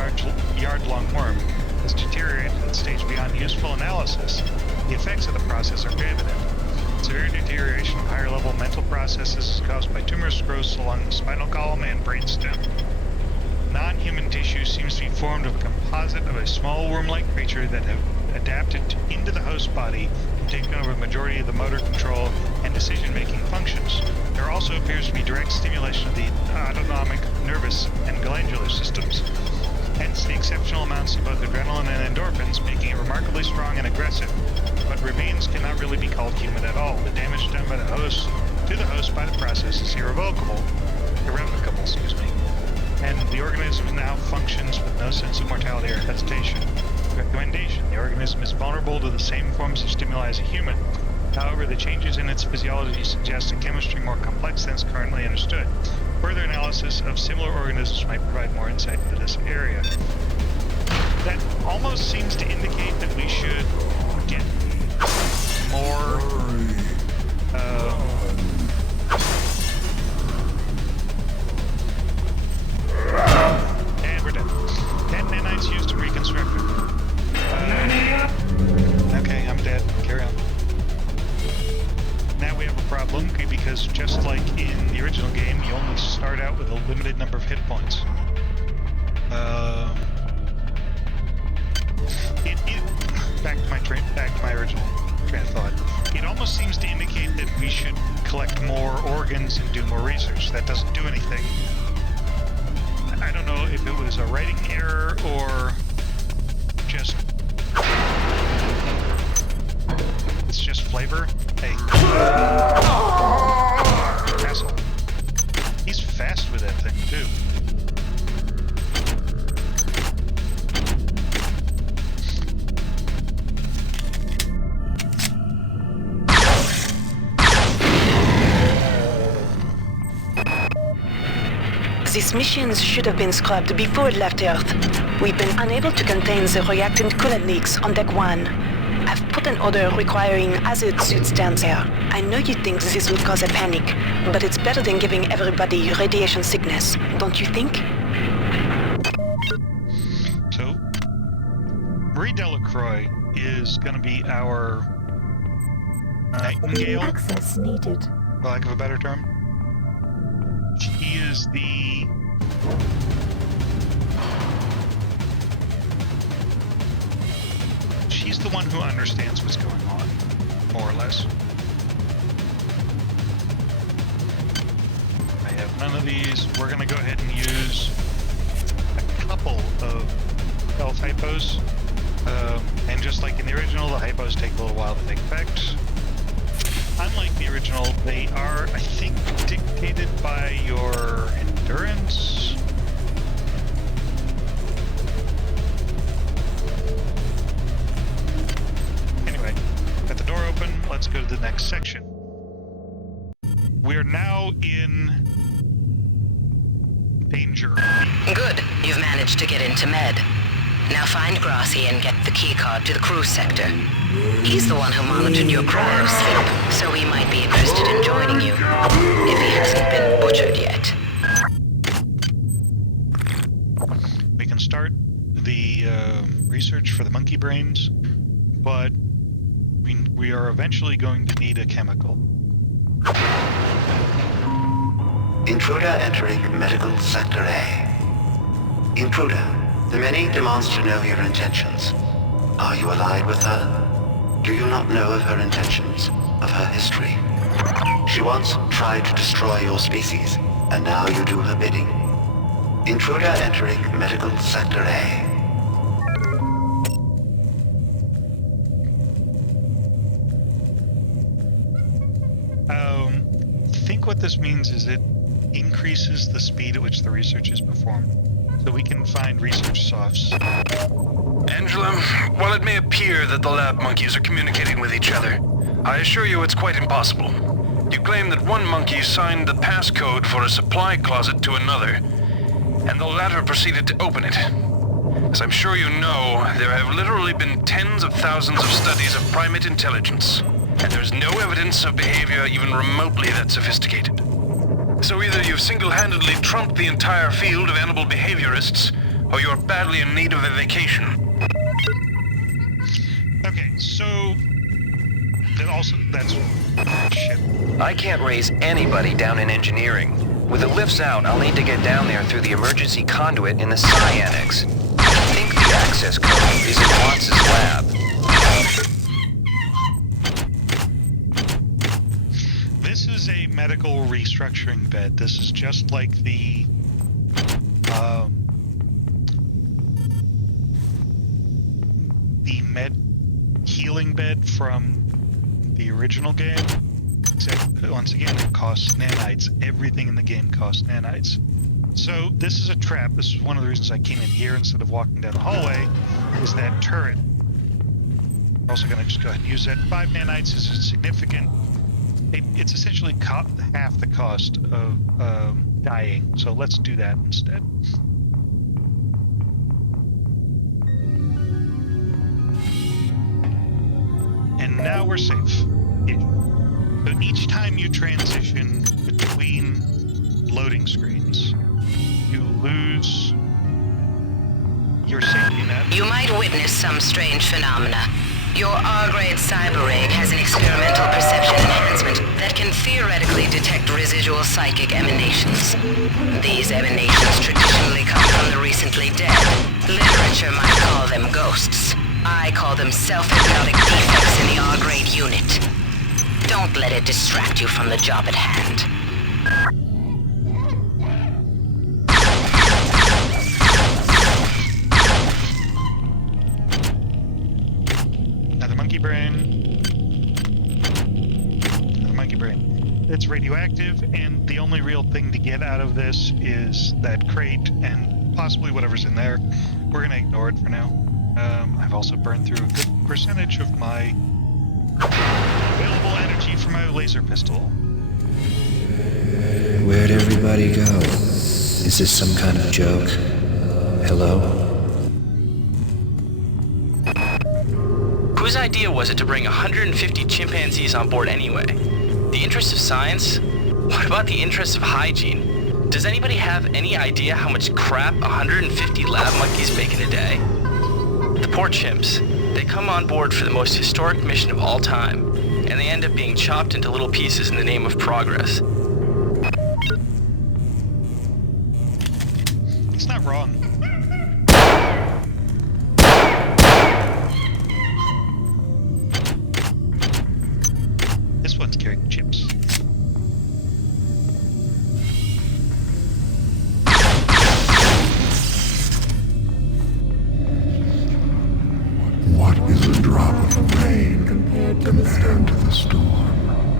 yard-long worm, has deteriorated to the stage beyond useful analysis, the effects of the process are evident. Severe deterioration processes is caused by tumorous growths along the spinal column and brainstem. Non-human tissue seems to be formed of a composite of a small worm-like creature that have adapted into the host body and taken over the majority of the motor control and decision-making functions. There also appears to be direct stimulation of the autonomic nervous and glandular systems, hence the exceptional amounts of both adrenaline and endorphins, making it remarkably strong and aggressive. But remains cannot really be called human at all. The damage done by the host to the host by the process is irrevocable, and the organism now functions with no sense of mortality or hesitation. Recommendation: the organism is vulnerable to the same forms of stimuli as a human. However, the changes in its physiology suggest a chemistry more complex than is currently understood. Further analysis of similar organisms might provide more insight into this area. That almost seems to indicate that we should get more and we're dead. 10 nanites used to reconstruct it. Okay, I'm dead. Carry on. Now we have a problem, because just like in the original game, you only start out with a limited number of hit points. Back to my original train of thought. It almost seems to indicate that we should collect more organs and do more research. That doesn't do anything. I don't know if it was a writing error or just... it's just flavor. Hey. Asshole. He's fast with that thing, too. These machines should have been scrubbed before it left Earth. We've been unable to contain the reactant coolant leaks on Deck 1. I've put an order requiring hazard suits down there. I know you think this will cause a panic, but it's better than giving everybody radiation sickness, don't you think? So, Marie Delacroix is going to be our Nightingale. Access needed. For lack of a better term. She is the... she's the one who understands what's going on, more or less. I have none of these. We're going to go ahead and use a couple of health hypos. And just like in the original, the hypos take a little while to take effect. Unlike the original, they are, I think, dictated by your endurance. Anyway, got the door open. Let's go to the next section. We are now in danger. Good. You've managed to get into Med. Now find Grassi and get the keycard to the crew sector. He's the one who monitored your cryosleep, so he might be interested in joining you, if he hasn't been butchered yet. We can start the research for the monkey brains, but we are eventually going to need a chemical. Intruder entering Medical Sector A. Intruder, the Many demands to know your intentions. Are you allied with her? Do you not know of her intentions, of her history? She once tried to destroy your species, and now you do her bidding. Intruder entering Medical Sector A. I think what this means is it increases the speed at which the research is performed, so we can find research softs. Angela, while it may appear that the lab monkeys are communicating with each other, I assure you it's quite impossible. You claim that one monkey signed the passcode for a supply closet to another, and the latter proceeded to open it. As I'm sure you know, there have literally been tens of thousands of studies of primate intelligence, and there's no evidence of behavior even remotely that sophisticated. So either you've single-handedly trumped the entire field of animal behaviorists, or you're badly in need of a vacation. Okay, so... that's... shit. I can't raise anybody down in engineering. With the lifts out, I'll need to get down there through the emergency conduit in the Psi Annex. I think the access code is in Watts' lab. This is a medical restructuring bed. This is just like the med healing bed from the original game. Except, once again, it costs nanites. Everything in the game costs nanites. So, this is a trap. This is one of the reasons I came in here instead of walking down the hallway, is that turret. I'm also going to just go ahead and use that. 5 nanites is insignificant. It's essentially half the cost of dying. So, let's do that instead. And now we're safe. So each time you transition between loading screens, you lose your safety net. You might witness some strange phenomena. Your R-grade cyber rig has an experimental perception enhancement that can theoretically detect residual psychic emanations. These emanations traditionally come from the recently dead. Literature might call them ghosts. I call them self-hypnotic defects in the R-grade unit. Don't let it distract you from the job at hand. Another monkey brain. Another monkey brain. It's radioactive, and the only real thing to get out of this is that crate and possibly whatever's in there. We're going to ignore it for now. I've also burned through a good percentage of my available energy for my laser pistol. Where'd everybody go? Is this some kind of joke? Hello? Whose idea was it to bring 150 chimpanzees on board anyway? The interest of science? What about the interest of hygiene? Does anybody have any idea how much crap 150 lab monkeys make in a day? The poor chimps. They come on board for the most historic mission of all time, and they end up being chopped into little pieces in the name of progress. It's not wrong. This one's carrying chips. What is a drop of rain compared to the storm?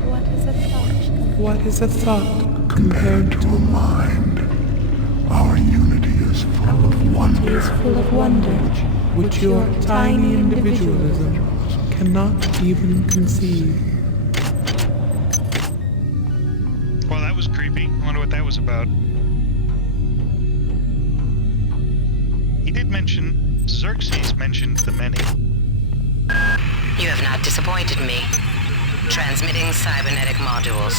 What is a thought? What is a thought Compared to a mind? Our unity is full of wonder. is full of wonder, which your tiny individualism cannot even conceive. Well, that was creepy. I wonder what that was about. He did mention, Xerxes mentioned the many. You have not disappointed me. Transmitting cybernetic modules.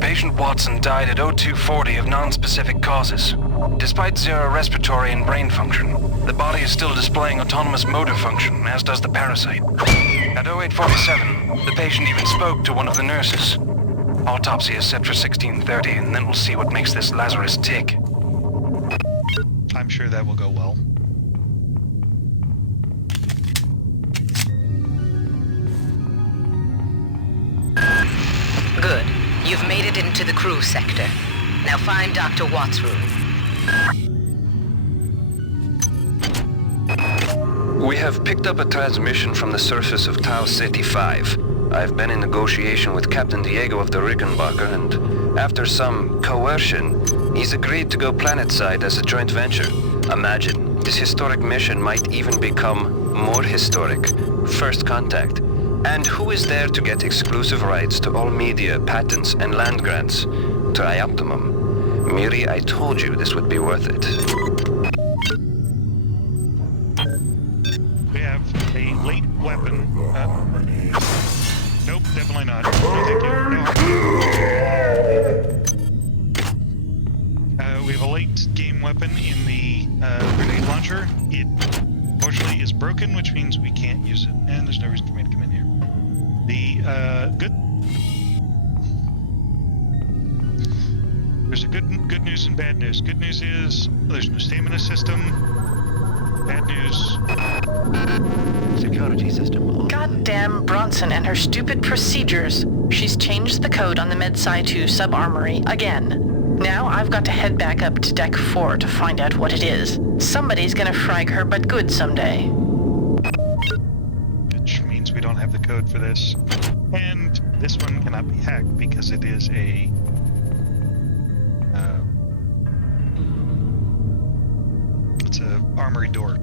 Patient Watson died at 0240 of non-specific causes. Despite zero respiratory and brain function, the body is still displaying autonomous motor function, as does the parasite. At 0847, the patient even spoke to one of the nurses. Autopsy is set for 1630, and then we'll see what makes this Lazarus tick. I'm sure that will go well. Good. You've made it into the crew sector. Now find Dr. Watt's room. We have picked up a transmission from the surface of Tau Ceti 5. I've been in negotiation with Captain Diego of the Rickenbacker, and after some coercion, he's agreed to go planetside as a joint venture. Imagine, this historic mission might even become more historic. First contact. And who is there to get exclusive rights to all media, patents, and land grants? Trioptimum. Miri, I told you this would be worth it. We have a late weapon. Nope, definitely not. No, thank you. No. We have a late game weapon in the grenade launcher. It, fortunately, is broken, which means we can't use it. And there's no reason for me to come in here. The good. There's a good news and bad news. Good news is there's no stamina system. Bad news. Security system. Goddamn Bronson and her stupid procedures. She's changed the code on the MedSci 2 sub-armory again. Now I've got to head back up to Deck 4 to find out what it is. Somebody's gonna frag her but good someday. Which means we don't have the code for this. And this one cannot be hacked because it is a... it's a armory door.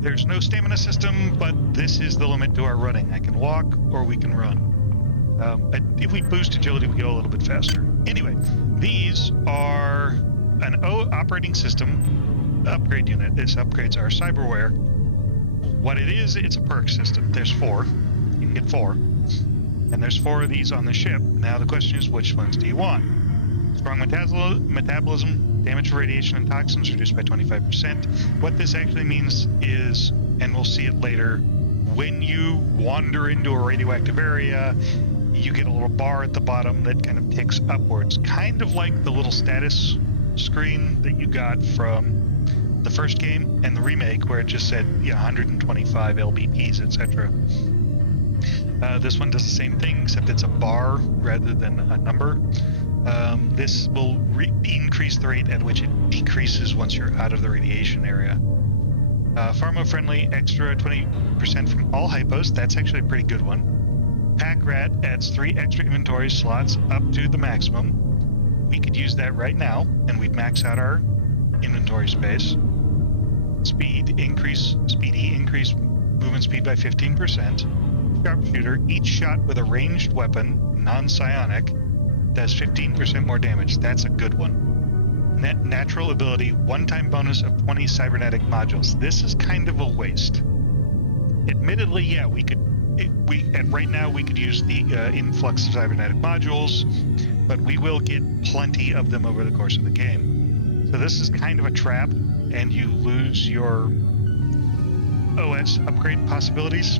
There's no stamina system, but this is the limit to our running. I can walk or we can run. But if we boost agility, we go a little bit faster. Anyway, these are an operating system upgrade unit. This upgrades our cyberware. What it is, it's a perk system. There's 4. You can get 4. And there's 4 of these on the ship. Now the question is, which ones do you want? Strong metabolism, damage to radiation and toxins reduced by 25%. What this actually means is, and we'll see it later, when you wander into a radioactive area, you get a little bar at the bottom that kind of ticks upwards. Kind of like the little status screen that you got from the first game and the remake, where it just said 125 LBPs, etc. This one does the same thing, except it's a bar rather than a number. This will increase the rate at which it decreases once you're out of the radiation area. Pharma-friendly, extra 20% from all hypos. That's actually a pretty good one. Pack Rat adds 3 extra inventory slots up to the maximum. We could use that right now, and we'd max out our inventory space. Speedy increase movement speed by 15%. Sharpshooter, each shot with a ranged weapon, non-psionic, does 15% more damage. That's a good one. Natural ability, one-time bonus of 20 cybernetic modules. This is kind of a waste. Admittedly, yeah, right now we could use the influx of cybernetic modules, but we will get plenty of them over the course of the game. So this is kind of a trap, and you lose your OS upgrade possibilities.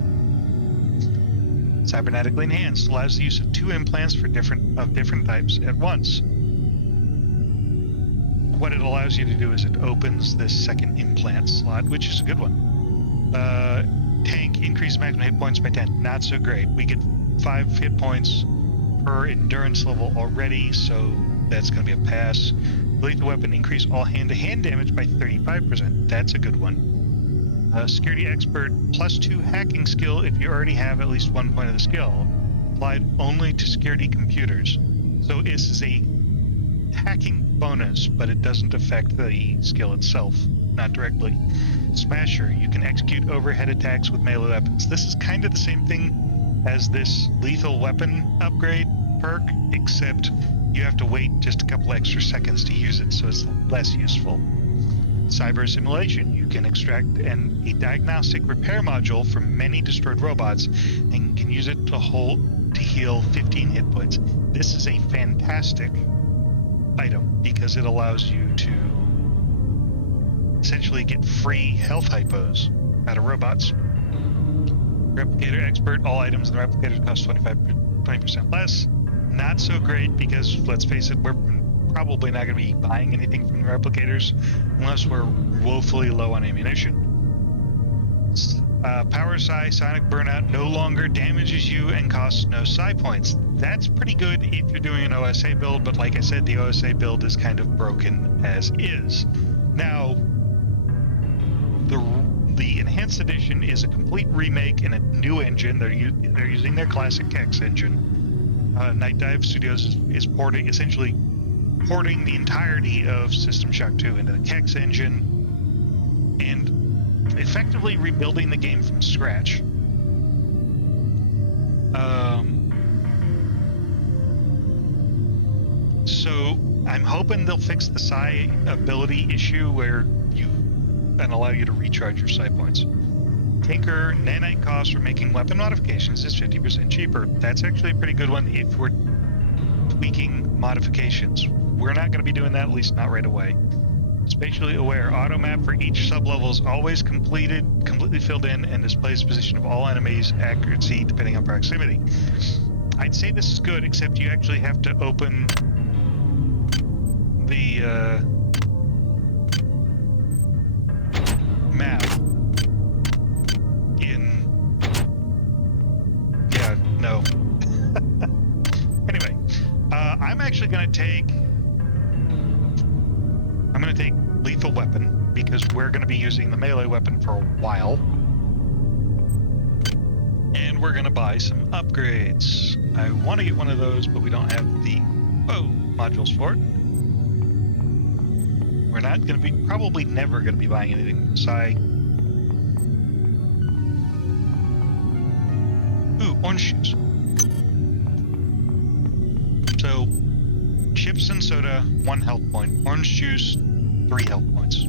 Cybernetically enhanced allows the use of 2 implants for different types at once. What it allows you to do is it opens this second implant slot, which is a good one. Tank increase maximum hit points by 10. Not so great. We get 5 hit points per endurance level already, so that's going to be a pass. Lethal weapon increase all hand-to-hand damage by 35%. That's a good one. Security expert +2 hacking skill if you already have at least 1 point of the skill. Applied only to security computers. So this is a hacking bonus, but it doesn't affect the skill itself, not directly. Smasher, you can execute overhead attacks with melee weapons. This is kind of the same thing as this lethal weapon upgrade perk, except you have to wait just a couple extra seconds to use it, so it's less useful. Cyber simulation, you can extract a diagnostic repair module from many destroyed robots and can use it to heal 15 hit points. This is a fantastic item because it allows you to essentially get free health hypos out of robots. Replicator expert, all items in the replicator cost 20% less. Not so great because, let's face it, we're probably not going to be buying anything from the replicators unless we're woefully low on ammunition. Power Psi, Sonic Burnout no longer damages you and costs no Psi points. That's pretty good if you're doing an OSA build, but like I said, the OSA build is kind of broken as is. Now, the Enhanced Edition is a complete remake and a new engine. They're using their classic Kex engine. Night Dive Studios is essentially porting the entirety of System Shock 2 into the Kex engine and effectively rebuilding the game from scratch. So I'm hoping they'll fix the Psi ability issue and allow you to recharge your Psi points. Tinker, nanite cost for making weapon modifications is 50% cheaper. That's actually a pretty good one if we're tweaking modifications. We're not going to be doing that, at least not right away. Spatially aware. Auto map for each sublevel is always completely filled in, and displays position of all enemies, accuracy depending on proximity. I'd say this is good, except you actually have to open the map in... Yeah, no. Anyway, I'm actually going to take... I'm going to take lethal weapon, because we're going to be using the melee weapon for a while. And we're going to buy some upgrades. I want to get one of those, but we don't have the modules for it. We're not going to be, probably never going to be buying anything with Psi. Ooh, orange shoes. So, chips and soda, 1 health point. Orange juice, 3 health points.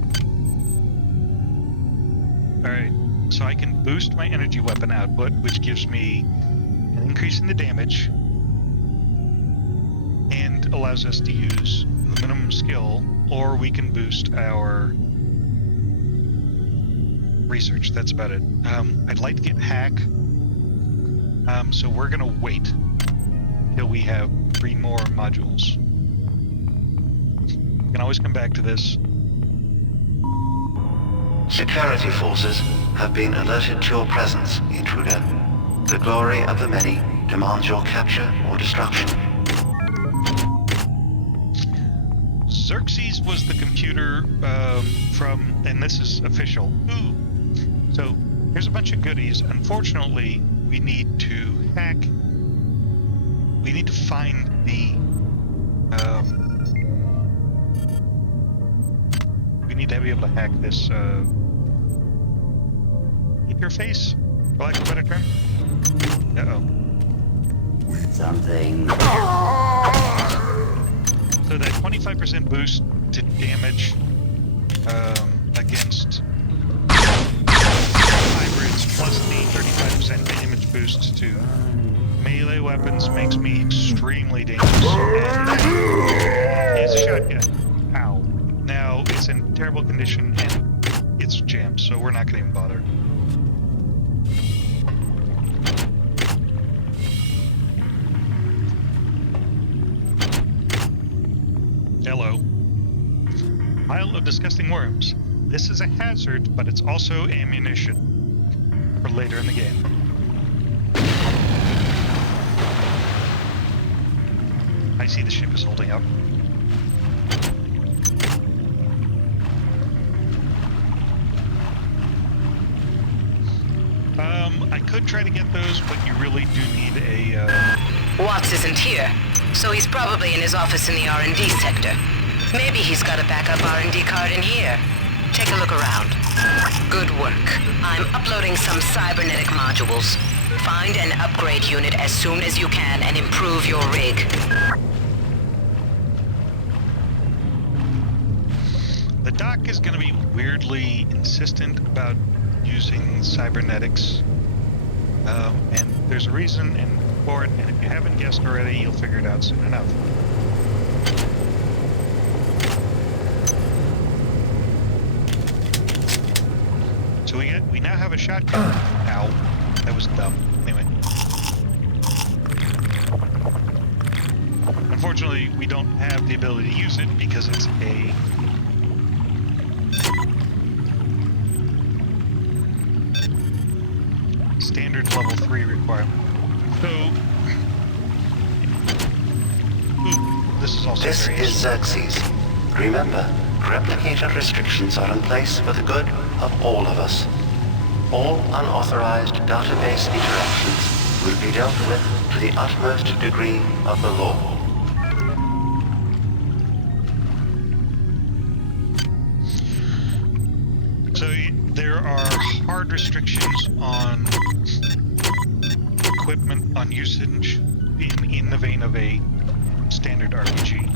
Alright, so I can boost my energy weapon output, which gives me an increase in the damage, and allows us to use the minimum skill, or we can boost our research. That's about it. I'd like to get hack, so we're gonna wait till we have 3 more modules. You can always come back to this. Security forces have been alerted to your presence, intruder. The glory of the many demands your capture or destruction. Xerxes was the computer from, and this is official. Ooh. So here's a bunch of goodies. Unfortunately, we need to hack. We need to find the. We need to be able to hack this interface, for lack of a better term. Uh-oh. Something. So that 25% boost to damage against hybrids, plus the 35% damage boost to melee weapons makes me extremely dangerous. And that is a shotgun. Ow. Now, it's in terrible condition and it's jammed, so we're not going to even bother. Hello. Pile of disgusting worms. This is a hazard, but it's also ammunition for later in the game. I see the ship is holding up. I could try to get those, but you really do need a, Watts isn't here, so he's probably in his office in the R&D sector. Maybe he's got a backup R&D card in here. Take a look around. Good work. I'm uploading some cybernetic modules. Find an upgrade unit as soon as you can and improve your rig. The doc is going to be weirdly insistent about using cybernetics. And there's a reason for it, and if you haven't guessed already, you'll figure it out soon enough. So we now have a shotgun. Ow. That was dumb. Anyway. Unfortunately, we don't have the ability to use it because it's a standard level 3 requirement. So, this is also This is Xerxes. Remember, replicator restrictions are in place for the good of all of us. All unauthorized database interactions will be dealt with to the utmost degree of the law. So there are hard restrictions on equipment, on usage in the vein of a standard RPG.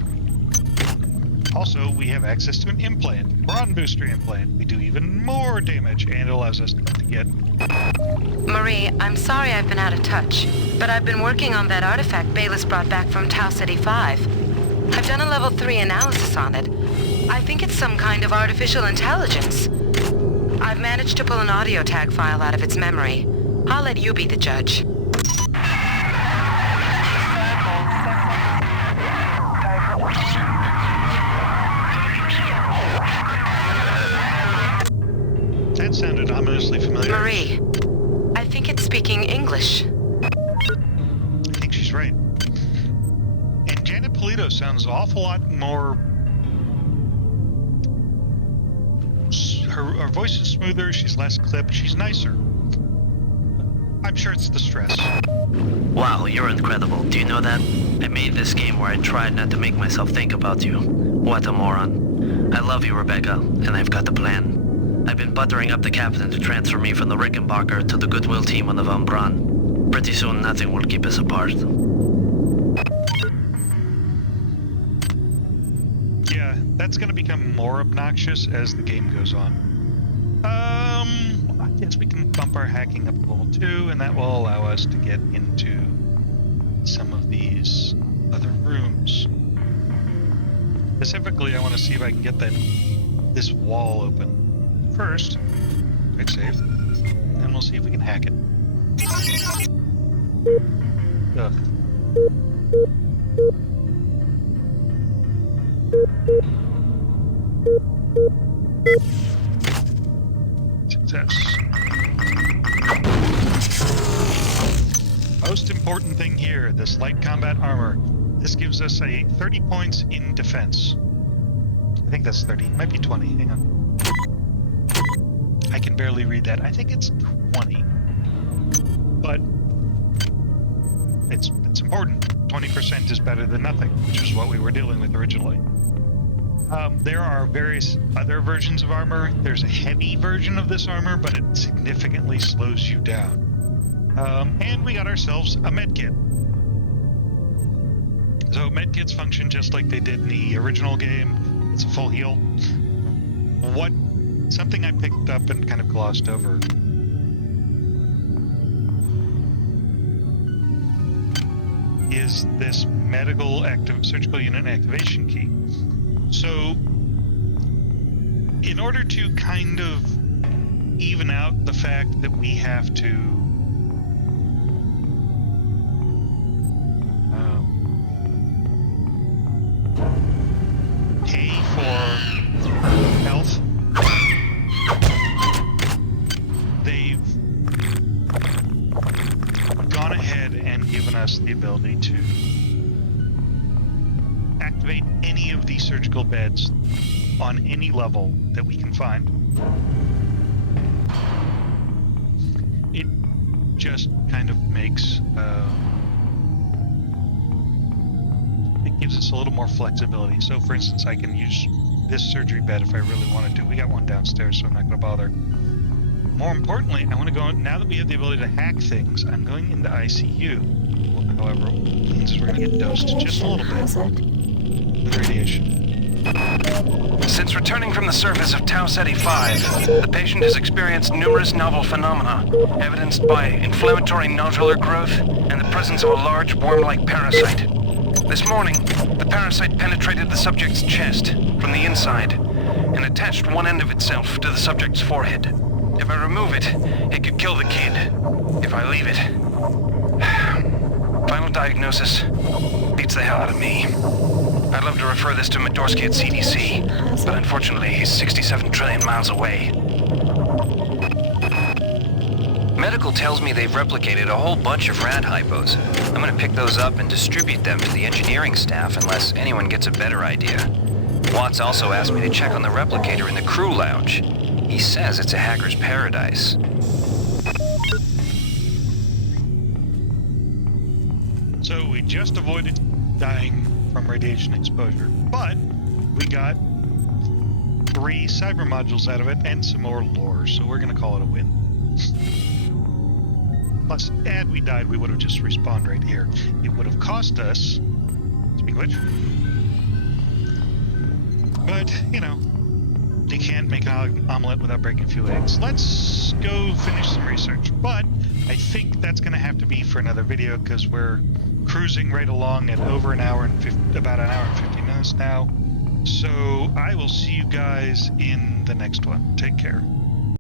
Also, we have access to an implant, Braun booster implant. We do even more damage, and it allows us to get... Marie, I'm sorry I've been out of touch, but I've been working on that artifact Bayless brought back from Tau City 5. I've done a level 3 analysis on it. I think it's some kind of artificial intelligence. I've managed to pull an audio tag file out of its memory. I'll let you be the judge. That sounded ominously familiar. Marie, I think it's speaking English. I think she's right. And Janet Polito sounds an awful lot more... Her voice is smoother, she's less clipped, she's nicer. I'm sure it's the stress. Wow, you're incredible. Do you know that? I made this game where I tried not to make myself think about you. What a moron. I love you, Rebecca, and I've got the plan. I've been buttering up the captain to transfer me from the Rickenbacker to the Goodwill team on the Von Braun. Pretty soon, nothing will keep us apart. Yeah, that's going to become more obnoxious as the game goes on. I guess we can bump our hacking up a little too, and that will allow us to get into some of these other rooms. Specifically, I want to see if I can get this wall open. First, quick save, and then we'll see if we can hack it. Ugh. Success. Most important thing here, this light combat armor. This gives us a 30 points in defense. I think that's 30. It might be 20. Hang on. I can barely read that. I think it's 20. But it's important. 20% is better than nothing, which is what we were dealing with originally. There are various other versions of armor. There's a heavy version of this armor, but it significantly slows you down. And we got ourselves a medkit. So medkits function just like they did in the original game. It's a full heal. Something I picked up and kind of glossed over is this surgical unit activation key. So, in order to kind of even out the fact that we have to pay for health, they've gone ahead and given us the ability to activate any of these surgical beds on any level that we can find. It just kind of makes it gives us a little more flexibility. So for instance, I can use this surgery bed if I really wanted to. We got one downstairs, so I'm not going to bother. More importantly, I want to go, now that we have the ability to hack things, I'm going into ICU. However, means we're going to get dosed just a little bit with radiation. Since returning from the surface of Tau Ceti 5, the patient has experienced numerous novel phenomena, evidenced by inflammatory nodular growth and the presence of a large worm-like parasite. This morning, the parasite penetrated the subject's chest from the inside and attached one end of itself to the subject's forehead. If I remove it, it could kill the kid. If I leave it... Final diagnosis beats the hell out of me. I'd love to refer this to Medorsky at CDC, but unfortunately he's 67 trillion miles away. Medical tells me they've replicated a whole bunch of rad hypos. I'm gonna pick those up and distribute them to the engineering staff unless anyone gets a better idea. Watts also asked me to check on the replicator in the crew lounge. He says it's a hacker's paradise. So we just avoided dying from radiation exposure, but we got 3 cyber modules out of it and some more lore, so we're going to call it a win. Plus, had we died, we would have just respawned right here. It would have cost us, speak which, but, you know, you can't make an omelet without breaking a few eggs. Let's go finish some research, but I think that's going to have to be for another video because we're cruising right along at over an hour and about an hour and 50 minutes now. So I will see you guys in the next one. Take care.